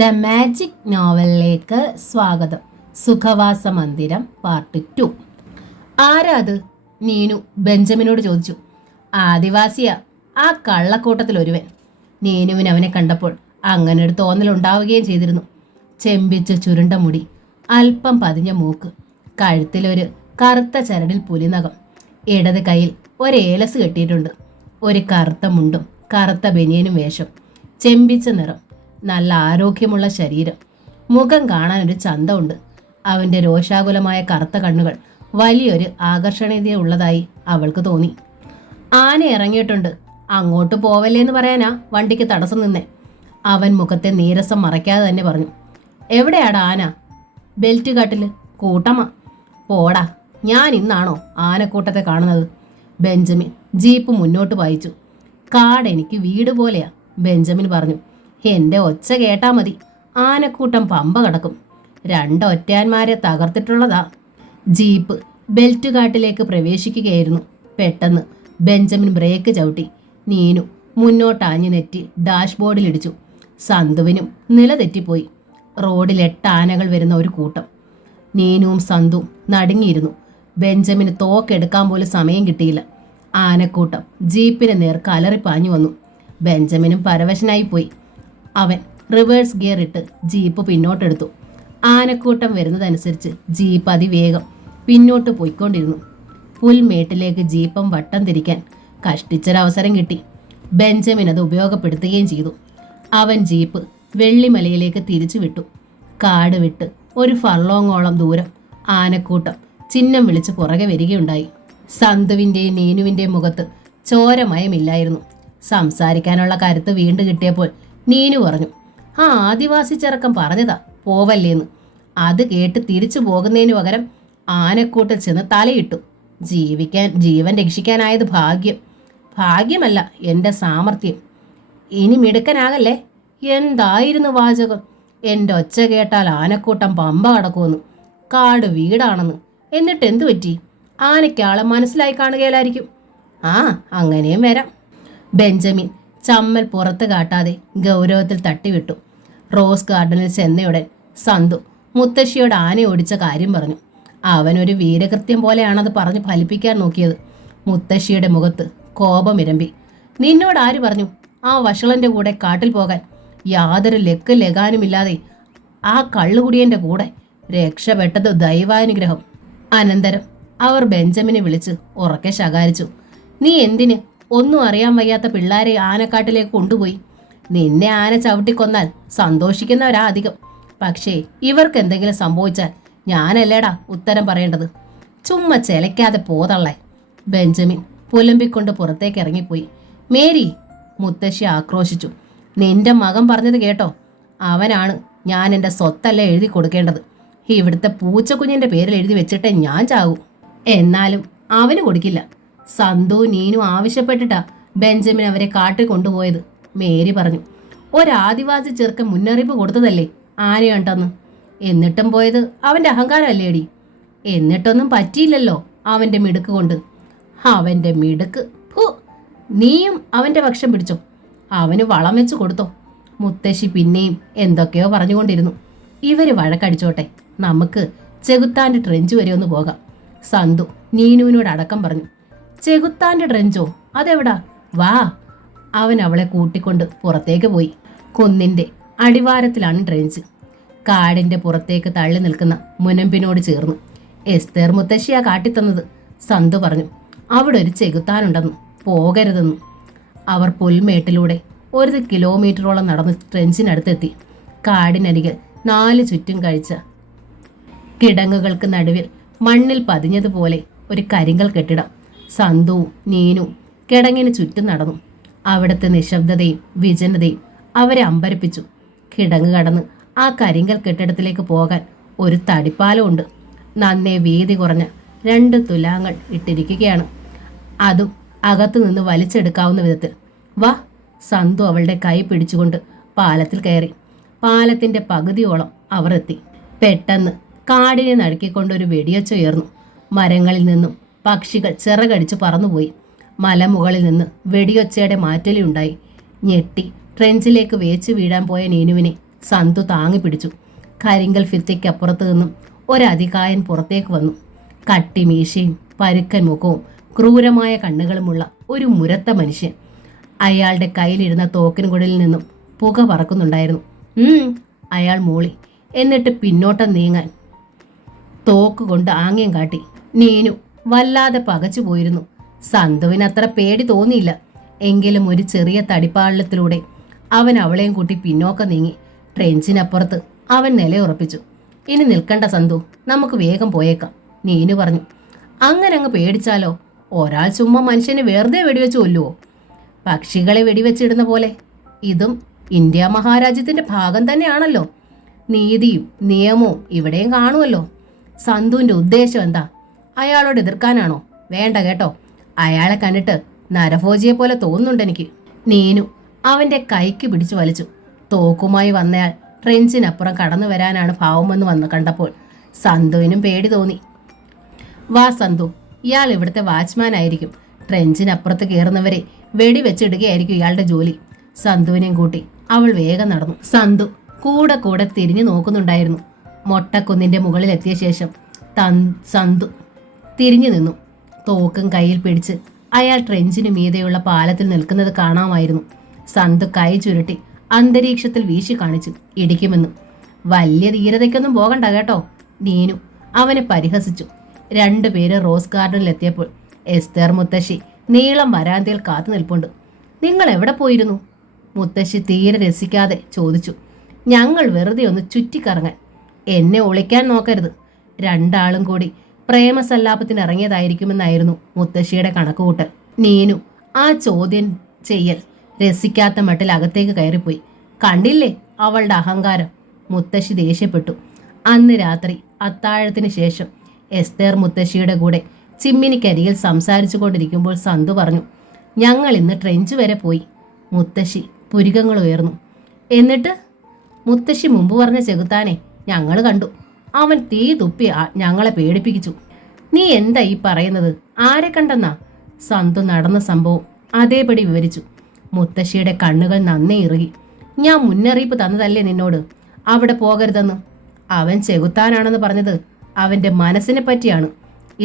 The magic നോവലിലേക്ക് സ്വാഗതം. സുഖവാസ മന്ദിരം part 2. ആരാ അത്? നീനു ബെഞ്ചമിനോട് ചോദിച്ചു. ആദിവാസിയാ, ആ കള്ളക്കൂട്ടത്തിൽ ഒരുവൻ. നീനുവിന് അവനെ കണ്ടപ്പോൾ അങ്ങനെ ഒരു തോന്നലുണ്ടാവുകയും ചെയ്തിരുന്നു. ചെമ്പിച്ച് ചുരുണ്ട മുടി, അല്പം പതിഞ്ഞ മൂക്ക്, കഴുത്തിലൊരു കറുത്ത ചരടിൽ പുലിനകം, ഇടത് കൈയിൽ ഒരേലസ് കെട്ടിയിട്ടുണ്ട്. ഒരു കറുത്ത മുണ്ടും കറുത്ത ബനിയനും വേഷം, ചെമ്പിച്ച നിറം, നല്ല ആരോഗ്യമുള്ള ശരീരം, മുഖം കാണാനൊരു ചന്തമുണ്ട്. അവൻ്റെ രോഷാകുലമായ കറുത്ത കണ്ണുകൾ വലിയൊരു ആകർഷണീയതയുള്ളതായി അവൾക്ക് തോന്നി. ആന ഇറങ്ങിയിട്ടുണ്ട്, അങ്ങോട്ട് പോവല്ലേന്ന് പറയാനാ വണ്ടിക്ക് തടസ്സം നിന്നേ. അവൻ മുഖത്തെ നീരസം മറയ്ക്കാതെ തന്നെ പറഞ്ഞു. എവിടെയാടാ ആന? ബെൽറ്റ് കാട്ടിൽ. കൂട്ടമാ. പോടാ, ഞാൻ ഇന്നാണോ ആനക്കൂട്ടത്തെ കാണുന്നത്? ബെഞ്ചമിൻ ജീപ്പ് മുന്നോട്ട് പായിച്ചു. കാട് എനിക്ക് വീട് പോലെയാ, ബെഞ്ചമിൻ പറഞ്ഞു. എൻ്റെ ഒച്ച കേട്ടാ മതി, ആനക്കൂട്ടം പമ്പ കിടക്കും. ഒറ്റയാന്മാരെ തകർത്തിട്ടുള്ളതാ. ജീപ്പ് ബെൽറ്റ് കാട്ടിലേക്ക് പ്രവേശിക്കുകയായിരുന്നു. പെട്ടെന്ന് ബെഞ്ചമിൻ ബ്രേക്ക് ചവിട്ടി. നീനു മുന്നോട്ടാഞ്ഞു നെറ്റി ഡാഷ്ബോർഡിലിടിച്ചു. സന്തുവിനും നില തെറ്റിപ്പോയി. റോഡിൽ 8 ആനകൾ വരുന്ന ഒരു കൂട്ടം. നീനുവും സന്തുവും നടുങ്ങിയിരുന്നു. ബെഞ്ചമിന് തോക്കെടുക്കാൻ പോലും സമയം കിട്ടിയില്ല. ആനക്കൂട്ടം ജീപ്പിന് നേർക്ക് അലറിപ്പാഞ്ഞു വന്നു. ബെഞ്ചമിനും പരവശനായിപ്പോയി. അവൻ റിവേഴ്സ് ഗിയർ ഇട്ട് ജീപ്പ് പിന്നോട്ടെടുത്തു. ആനക്കൂട്ടം വരുന്നതനുസരിച്ച് ജീപ്പ് അതിവേഗം പിന്നോട്ട് പോയിക്കൊണ്ടിരുന്നു. പുൽമേട്ടിലേക്ക് ജീപ്പം വട്ടം തിരിക്കാൻ കഷ്ടിച്ചൊരവസരം കിട്ടി. ബെഞ്ചമിൻ അത് ഉപയോഗപ്പെടുത്തുകയും ചെയ്തു. അവൻ ജീപ്പ് വെള്ളിമലയിലേക്ക് തിരിച്ചു വിട്ടു. കാട് വിട്ട് ഒരു ഫർലോങ്ങോളം ദൂരം ആനക്കൂട്ടം ചിഹ്നം വിളിച്ച് പുറകെ വരികയുണ്ടായി. സന്തുവിൻ്റെയും നീനുവിൻ്റെയും മുഖത്ത് ചോരമയമില്ലായിരുന്നു. സംസാരിക്കാനുള്ള കരുത്ത് വീണ്ടും കിട്ടിയപ്പോൾ നീനു പറഞ്ഞു, ആ ആദിവാസി ചെറുക്കം പറഞ്ഞതാ പോവല്ലേന്ന്. അത് കേട്ട് തിരിച്ചു പോകുന്നതിന് പകരം ആനക്കൂട്ടിൽ ചെന്ന് തലയിട്ടു. ജീവൻ രക്ഷിക്കാനായത് ഭാഗ്യമല്ല, എൻ്റെ സാമർഥ്യം. ഇനി മിടുക്കനാകല്ലേ. എന്തായിരുന്നു വാചകം? എൻ്റെ ഒച്ച കേട്ടാൽ ആനക്കൂട്ടം പമ്പ കടക്കുമെന്ന്, കാട് വീടാണെന്ന്. എന്നിട്ട് എന്തു പറ്റി? ആനയ്ക്കാളെ മനസ്സിലായി കാണുകയില്ലായിരിക്കും. ആ, അങ്ങനെയും വരാം. ബെഞ്ചമിൻ ചമ്മൽ പുറത്ത് കാട്ടാതെ ഗൗരവത്തിൽ തട്ടിവിട്ടു. റോസ് ഗാർഡനിൽ ചെന്നയുടൻ സന്തു മുത്തശ്ശിയോട് ആന ഓടിച്ച കാര്യം പറഞ്ഞു. അവനൊരു വീരകൃത്യം പോലെയാണത് പറഞ്ഞ് ഫലിപ്പിക്കാൻ നോക്കിയത്. മുത്തശ്ശിയുടെ മുഖത്ത് കോപമിരമ്പി. നിന്നോട് ആര് പറഞ്ഞു ആ വഷളന്റെ കൂടെ കാട്ടിൽ പോകാൻ? യാതൊരു ലഗാനുമില്ലാതെ ആ കള്ളുകുടിയന്റെ കൂടെ രക്ഷപ്പെട്ടത് ദൈവാനുഗ്രഹം. അനന്തരം അവർ ബെഞ്ചമിനെ വിളിച്ച് ഉറക്കെ ശകാരിച്ചു. നീ എന്തിന് ഒന്നും അറിയാൻ വയ്യാത്ത പിള്ളേരെ ആനക്കാട്ടിലേക്ക് കൊണ്ടുപോയി? നിന്നെ ആന ചവിട്ടിക്കൊന്നാൽ സന്തോഷിക്കുന്നവരാ അധികം. പക്ഷേ ഇവർക്ക് എന്തെങ്കിലും സംഭവിച്ചാൽ ഞാനല്ലേടാ ഉത്തരം പറയേണ്ടത്. ചുമ്മാ ചെലയ്ക്കാതെ പോതള്ളേ. ബെഞ്ചമിൻ പുലമ്പിക്കൊണ്ട് പുറത്തേക്ക് ഇറങ്ങിപ്പോയി. മേരി, മുത്തശ്ശി ആക്രോശിച്ചു. നിന്റെ മകൻ പറഞ്ഞത് കേട്ടോ? അവനാണ് ഞാൻ എൻ്റെ സ്വത്തല്ല എഴുതി കൊടുക്കേണ്ടത്. ഇവിടുത്തെ പൂച്ചക്കുഞ്ഞിൻ്റെ പേരിൽ എഴുതി വെച്ചിട്ടേ ഞാൻ ചാകൂ. എന്നാലും അവന് കൊടുക്കില്ല. സന്തു നീനു ആവശ്യപ്പെട്ടിട്ടാ ബെഞ്ചമിൻ അവരെ കാട്ടിൽ കൊണ്ടുപോയത്, മേരി പറഞ്ഞു. ഒരാദിവാസി ചെറുക്കൻ മുന്നറിയിപ്പ് കൊടുത്തതല്ലേ ആനയുണ്ടെന്ന്. എന്നിട്ടും പോയത് അവൻ്റെ അഹങ്കാരമല്ലേടി? എന്നിട്ടൊന്നും പറ്റിയില്ലല്ലോ അവൻ്റെ മിടുക്ക് കൊണ്ട്. അവൻ്റെ മിടുക്ക്! നീയും അവൻ്റെ പക്ഷം പിടിച്ചോ? അവന് വളം വെച്ച് കൊടുത്തോ? മുത്തശ്ശി പിന്നെയും എന്തൊക്കെയോ പറഞ്ഞുകൊണ്ടിരുന്നു. ഇവര് വഴക്കടിച്ചോട്ടെ, നമുക്ക് ചെകുത്താൻ്റെ ട്രെഞ്ച് വരെ ഒന്ന് പോകാം, സന്തു നീനുവിനോട് അടക്കം പറഞ്ഞു. ചെകുത്താൻ്റെ ട്രെഞ്ചോ? അതെവിടാ? വാ. അവൻ അവളെ കൂട്ടിക്കൊണ്ട് പുറത്തേക്ക് പോയി. കുന്നിൻ്റെ അടിവാരത്തിലാണ് ട്രെഞ്ച്. കാടിൻ്റെ പുറത്തേക്ക് തള്ളി നിൽക്കുന്ന മുനമ്പിനോട് ചേർന്നു. എസ്തേർ മുത്തശ്ശിയാ കാട്ടിത്തന്നത്, സന്തു പറഞ്ഞു. അവിടെ ഒരു ചെകുത്താനുണ്ടെന്ന്, പോകരുതെന്നു. അവർ പുൽമേട്ടിലൂടെ 1 കിലോമീറ്ററോളം നടന്ന് ട്രെഞ്ചിനടുത്തെത്തി. കാടിനരികിൽ 4 ചുറ്റും കഴിച്ച കിടങ്ങുകൾക്ക് നടുവിൽ മണ്ണിൽ പതിഞ്ഞതുപോലെ ഒരു കരിങ്കൽ കെട്ടിടം. സന്തുവും നീനും കിടങ്ങിന് ചുറ്റും നടന്നു. അവിടുത്തെ നിശബ്ദതയും വിജനതയും അവരെ അമ്പരപ്പിച്ചു. കിടങ്ങ് കടന്ന് ആ കരിങ്കൽ കെട്ടിടത്തിലേക്ക് പോകാൻ ഒരു തടിപ്പാലമുണ്ട്. നന്നേ വീതി കുറഞ്ഞ 2 തുലാങ്ങൾ ഇട്ടിരിക്കുകയാണ്. അതും അകത്തു നിന്ന് വലിച്ചെടുക്കാവുന്ന വിധത്തിൽ. വാ. സന്തു അവളുടെ കൈ പിടിച്ചുകൊണ്ട് പാലത്തിൽ കയറി. പാലത്തിൻ്റെ പകുതിയോളം അവർ എത്തി. പെട്ടെന്ന് കാടിനെ നടുക്കിക്കൊണ്ടൊരു വെടിയൊച്ച ഉയർന്നു. മരങ്ങളിൽ നിന്നും പക്ഷികൾ ചിറകടിച്ച് പറന്നുപോയി. മലമുകളിൽ നിന്ന് വെടിയൊച്ചയുടെ മാറ്റലുണ്ടായി. ഞെട്ടി ട്രെഞ്ചിലേക്ക് വേച്ചു വീഴാൻ പോയ നീനുവിനെ സന്തു താങ്ങി പിടിച്ചു. കരിങ്കൽ ഭിത്തിക്കപ്പുറത്ത് നിന്നും ഒരധികായൻ പുറത്തേക്ക് വന്നു. കട്ടിമീശയും പരുക്കൻ മുഖവും ക്രൂരമായ കണ്ണുകളുമുള്ള ഒരു മുരത്ത മനുഷ്യൻ. അയാളുടെ കയ്യിലിരുന്ന തോക്കിൻകുഴലിൽ നിന്നും പുക പറക്കുന്നുണ്ടായിരുന്നു. അയാൾ മൂളി. എന്നിട്ട് പിന്നോട്ടം നീങ്ങാൻ തോക്ക് കൊണ്ട് ആംഗ്യം കാട്ടി. നീനു വല്ലാതെ പകച്ചു പോയിരുന്നു. സന്തുവിന് അത്ര പേടി തോന്നിയില്ല. എങ്കിലും ഒരു ചെറിയ തടിപ്പാളത്തിലൂടെ അവൻ അവളെയും കൂട്ടി പിന്നോക്കം നീങ്ങി. ട്രെഞ്ചിനപ്പുറത്ത് അവൻ നിലയുറപ്പിച്ചു. ഇനി നിൽക്കണ്ട സന്തു, നമുക്ക് വേഗം പോയേക്കാം, നീനു പറഞ്ഞു. അങ്ങനെ അങ്ങ് പേടിച്ചാലോ? ഒരാൾ ചുമ്മാ മനുഷ്യനെ വെറുതെ വെടിവെച്ച് കൊല്ലുവോ? പക്ഷികളെ വെടിവെച്ചിടുന്ന പോലെ ഇതും ഇന്ത്യ മഹാരാജ്യത്തിന്റെ ഭാഗം തന്നെയാണല്ലോ. നീതിയും നിയമവും ഇവിടെയും കാണുമല്ലോ. സന്തുവിന്റെ ഉദ്ദേശം എന്താ? അയാളോട് എതിർക്കാനാണോ? വേണ്ട കേട്ടോ, അയാളെ കണ്ടിട്ട് നരഭോജിയെ പോലെ തോന്നുന്നുണ്ട് എനിക്ക്. നീനു അവന്റെ കൈക്ക് പിടിച്ചു വലിച്ചു. തോക്കുമായി വന്നയാൾ ട്രെഞ്ചിനപ്പുറം കടന്നു വരാനാണ് ഭാവമെന്ന് കണ്ടപ്പോൾ സന്തുവിനും പേടി തോന്നി. വാ സന്തു, ഇയാൾ ഇവിടുത്തെ വാച്ച്മാൻ ആയിരിക്കും. ട്രെഞ്ചിനപ്പുറത്ത് കയറുന്നവരെ വെടിവെച്ചിടുകയായിരിക്കും ഇയാളുടെ ജോലി. സന്തുവിനെയും കൂട്ടി അവൾ വേഗം നടന്നു. സന്തു കൂടെ കൂടെ തിരിഞ്ഞു നോക്കുന്നുണ്ടായിരുന്നു. മൊട്ടക്കുന്നിന്റെ മുകളിൽ എത്തിയ ശേഷം സന്തു തിരിഞ്ഞു നിന്നു. തോക്കും കയ്യിൽ പിടിച്ച് അയാൾ ട്രെഞ്ചിനു മീതെയുള്ള പാലത്തിൽ നിൽക്കുന്നത് കാണാമായിരുന്നു. സന്തു കൈ ചുരുട്ടി അന്തരീക്ഷത്തിൽ വീശി കാണിച്ചു. ഇടിക്കുമെന്ന്. വലിയ ധീരതയ്ക്കൊന്നും പോകണ്ട കേട്ടോ, നീനു അവനെ പരിഹസിച്ചു. രണ്ടുപേര് റോസ് ഗാർഡനിലെത്തിയപ്പോൾ എസ്തേർ മുത്തശ്ശി നീളം വരാന്തയിൽ കാത്തു നിൽപ്പുണ്ട്. നിങ്ങൾ എവിടെ പോയിരുന്നു? മുത്തശ്ശി തീരെ രസിക്കാതെ ചോദിച്ചു. ഞങ്ങൾ വെറുതെ ഒന്ന് ചുറ്റിക്കറങ്ങാൻ. എന്നെ ഒളിക്കാൻ നോക്കരുത്. രണ്ടാളും കൂടി പ്രേമസല്ലാപത്തിന് ഇറങ്ങിയതായിരിക്കുമെന്നായിരുന്നു മുത്തശ്ശിയുടെ കണക്കുകൂട്ടൽ. നീനു ആ ചോദ്യം ചെയ്യൽ രസിക്കാത്ത മട്ടിൽ അകത്തേക്ക് കയറിപ്പോയി. കണ്ടില്ലേ അവളുടെ അഹങ്കാരം? മുത്തശ്ശി ദേഷ്യപ്പെട്ടു. അന്ന് രാത്രി അത്താഴത്തിന് ശേഷം എസ്തേർ മുത്തശ്ശിയുടെ കൂടെ ചിമ്മിനിക്കരികിൽ സംസാരിച്ചു കൊണ്ടിരിക്കുമ്പോൾ സന്തു പറഞ്ഞു, ഞങ്ങൾ ഇന്ന് ട്രെഞ്ച് വരെ പോയി. മുത്തശ്ശി പുരികങ്ങൾ ഉയർന്നു. എന്നിട്ട്? മുത്തശ്ശി മുമ്പ് പറഞ്ഞ ചെകുത്താനെ ഞങ്ങൾ കണ്ടു. അവൻ തീ തുപ്പി ഞങ്ങളെ പേടിപ്പിച്ചു. നീ എന്താ ഈ പറയുന്നത്? ആരെ കണ്ടെന്നാ? സന്തു നടന്ന സംഭവം അതേപടി വിവരിച്ചു. മുത്തശ്ശിയുടെ കണ്ണുകൾ നന്നേ ഇറുകി. ഞാൻ മുന്നറിയിപ്പ് തന്നതല്ലേ നിന്നോട് അവിടെ പോകരുതെന്ന്? അവൻ ചെകുത്താനാണെന്ന് പറഞ്ഞത് അവൻ്റെ മനസ്സിനെ പറ്റിയാണ്.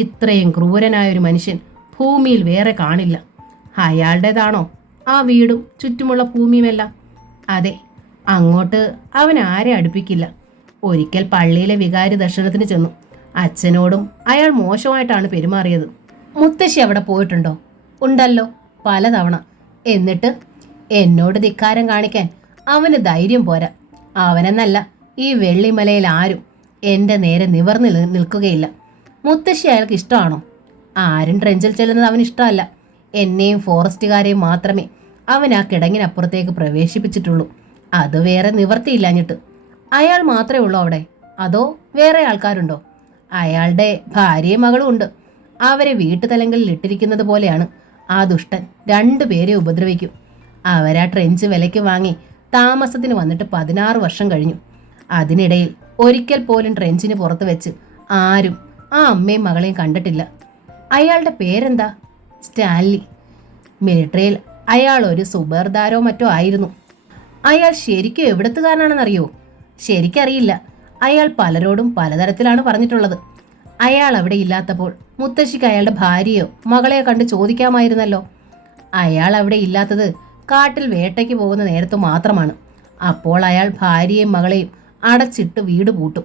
ഇത്രയും ക്രൂരനായൊരു മനുഷ്യൻ ഭൂമിയിൽ വേറെ കാണില്ല. അയാളുടേതാണോ ആ വീടും ചുറ്റുമുള്ള ഭൂമിയുമെല്ലാം? അതെ, അങ്ങോട്ട് അവൻ ആരെ അടുപ്പിക്കില്ല. ഒരിക്കൽ പള്ളിയിലെ വികാരി ദർശനത്തിന് ചെന്നു. അച്ഛനോടും അയാൾ മോശമായിട്ടാണ് പെരുമാറിയത്. മുത്തശ്ശി അവിടെ പോയിട്ടുണ്ടോ? ഉണ്ടല്ലോ, പലതവണ. എന്നിട്ട് എന്നോട് ധിക്കാരം കാണിക്കാൻ അവന് ധൈര്യം പോരാ. അവനെന്നല്ല, ഈ വെള്ളിമലയിൽ ആരും എൻ്റെ നേരെ നിവർന്ന് നിൽക്കുകയില്ല. മുത്തശ്ശി അയാൾക്ക് ഇഷ്ടമാണോ? ആരും ട്രെഞ്ചിൽ ചെല്ലുന്നത് അവന് ഇഷ്ടമല്ല. എന്നെയും ഫോറസ്റ്റുകാരെയും മാത്രമേ അവൻ ആ കിടങ്ങിനപ്പുറത്തേക്ക് പ്രവേശിപ്പിച്ചിട്ടുള്ളൂ. അത് വേറെ നിവർത്തിയില്ലാഞ്ഞിട്ട്. അയാൾ മാത്രമേ ഉള്ളൂ അവിടെ, അതോ വേറെ ആൾക്കാരുണ്ടോ? അയാളുടെ ഭാര്യയും മകളും ഉണ്ട്. അവരെ വീട്ടുതലങ്ങളിൽ ഇട്ടിരിക്കുന്നത് പോലെയാണ് ആ ദുഷ്ടൻ. രണ്ടുപേരെ ഉപദ്രവിക്കും. അവരാ ട്രെഞ്ച് വിലയ്ക്ക് വാങ്ങി താമസത്തിന് വന്നിട്ട് 16 വർഷം കഴിഞ്ഞു. അതിനിടയിൽ ഒരിക്കൽ പോലും ട്രെഞ്ചിന് പുറത്ത് വെച്ച് ആരും ആ അമ്മയും മകളെയും കണ്ടിട്ടില്ല. അയാളുടെ പേരെന്താ? സ്റ്റാൻലി. മിലിട്ടറിയിൽ അയാൾ ഒരു സുബേർദാരോ മറ്റോ ആയിരുന്നു. അയാൾ ശരിക്കും എവിടത്തുകാരനാണെന്നറിയോ? ശരിക്കറിയില്ല. അയാൾ പലരോടും പലതരത്തിലാണ് പറഞ്ഞിട്ടുള്ളത്. അയാൾ അവിടെ ഇല്ലാത്തപ്പോൾ മുത്തശ്ശിക്ക് അയാളുടെ ഭാര്യയോ മകളെയോ കണ്ട് ചോദിക്കാമായിരുന്നല്ലോ. അയാൾ അവിടെ ഇല്ലാത്തത് കാട്ടിൽ വേട്ടയ്ക്ക് പോകുന്ന നേരത്ത് മാത്രമാണ്. അപ്പോൾ അയാൾ ഭാര്യയും മകളെയും അടച്ചിട്ട് വീട് പൂട്ടും.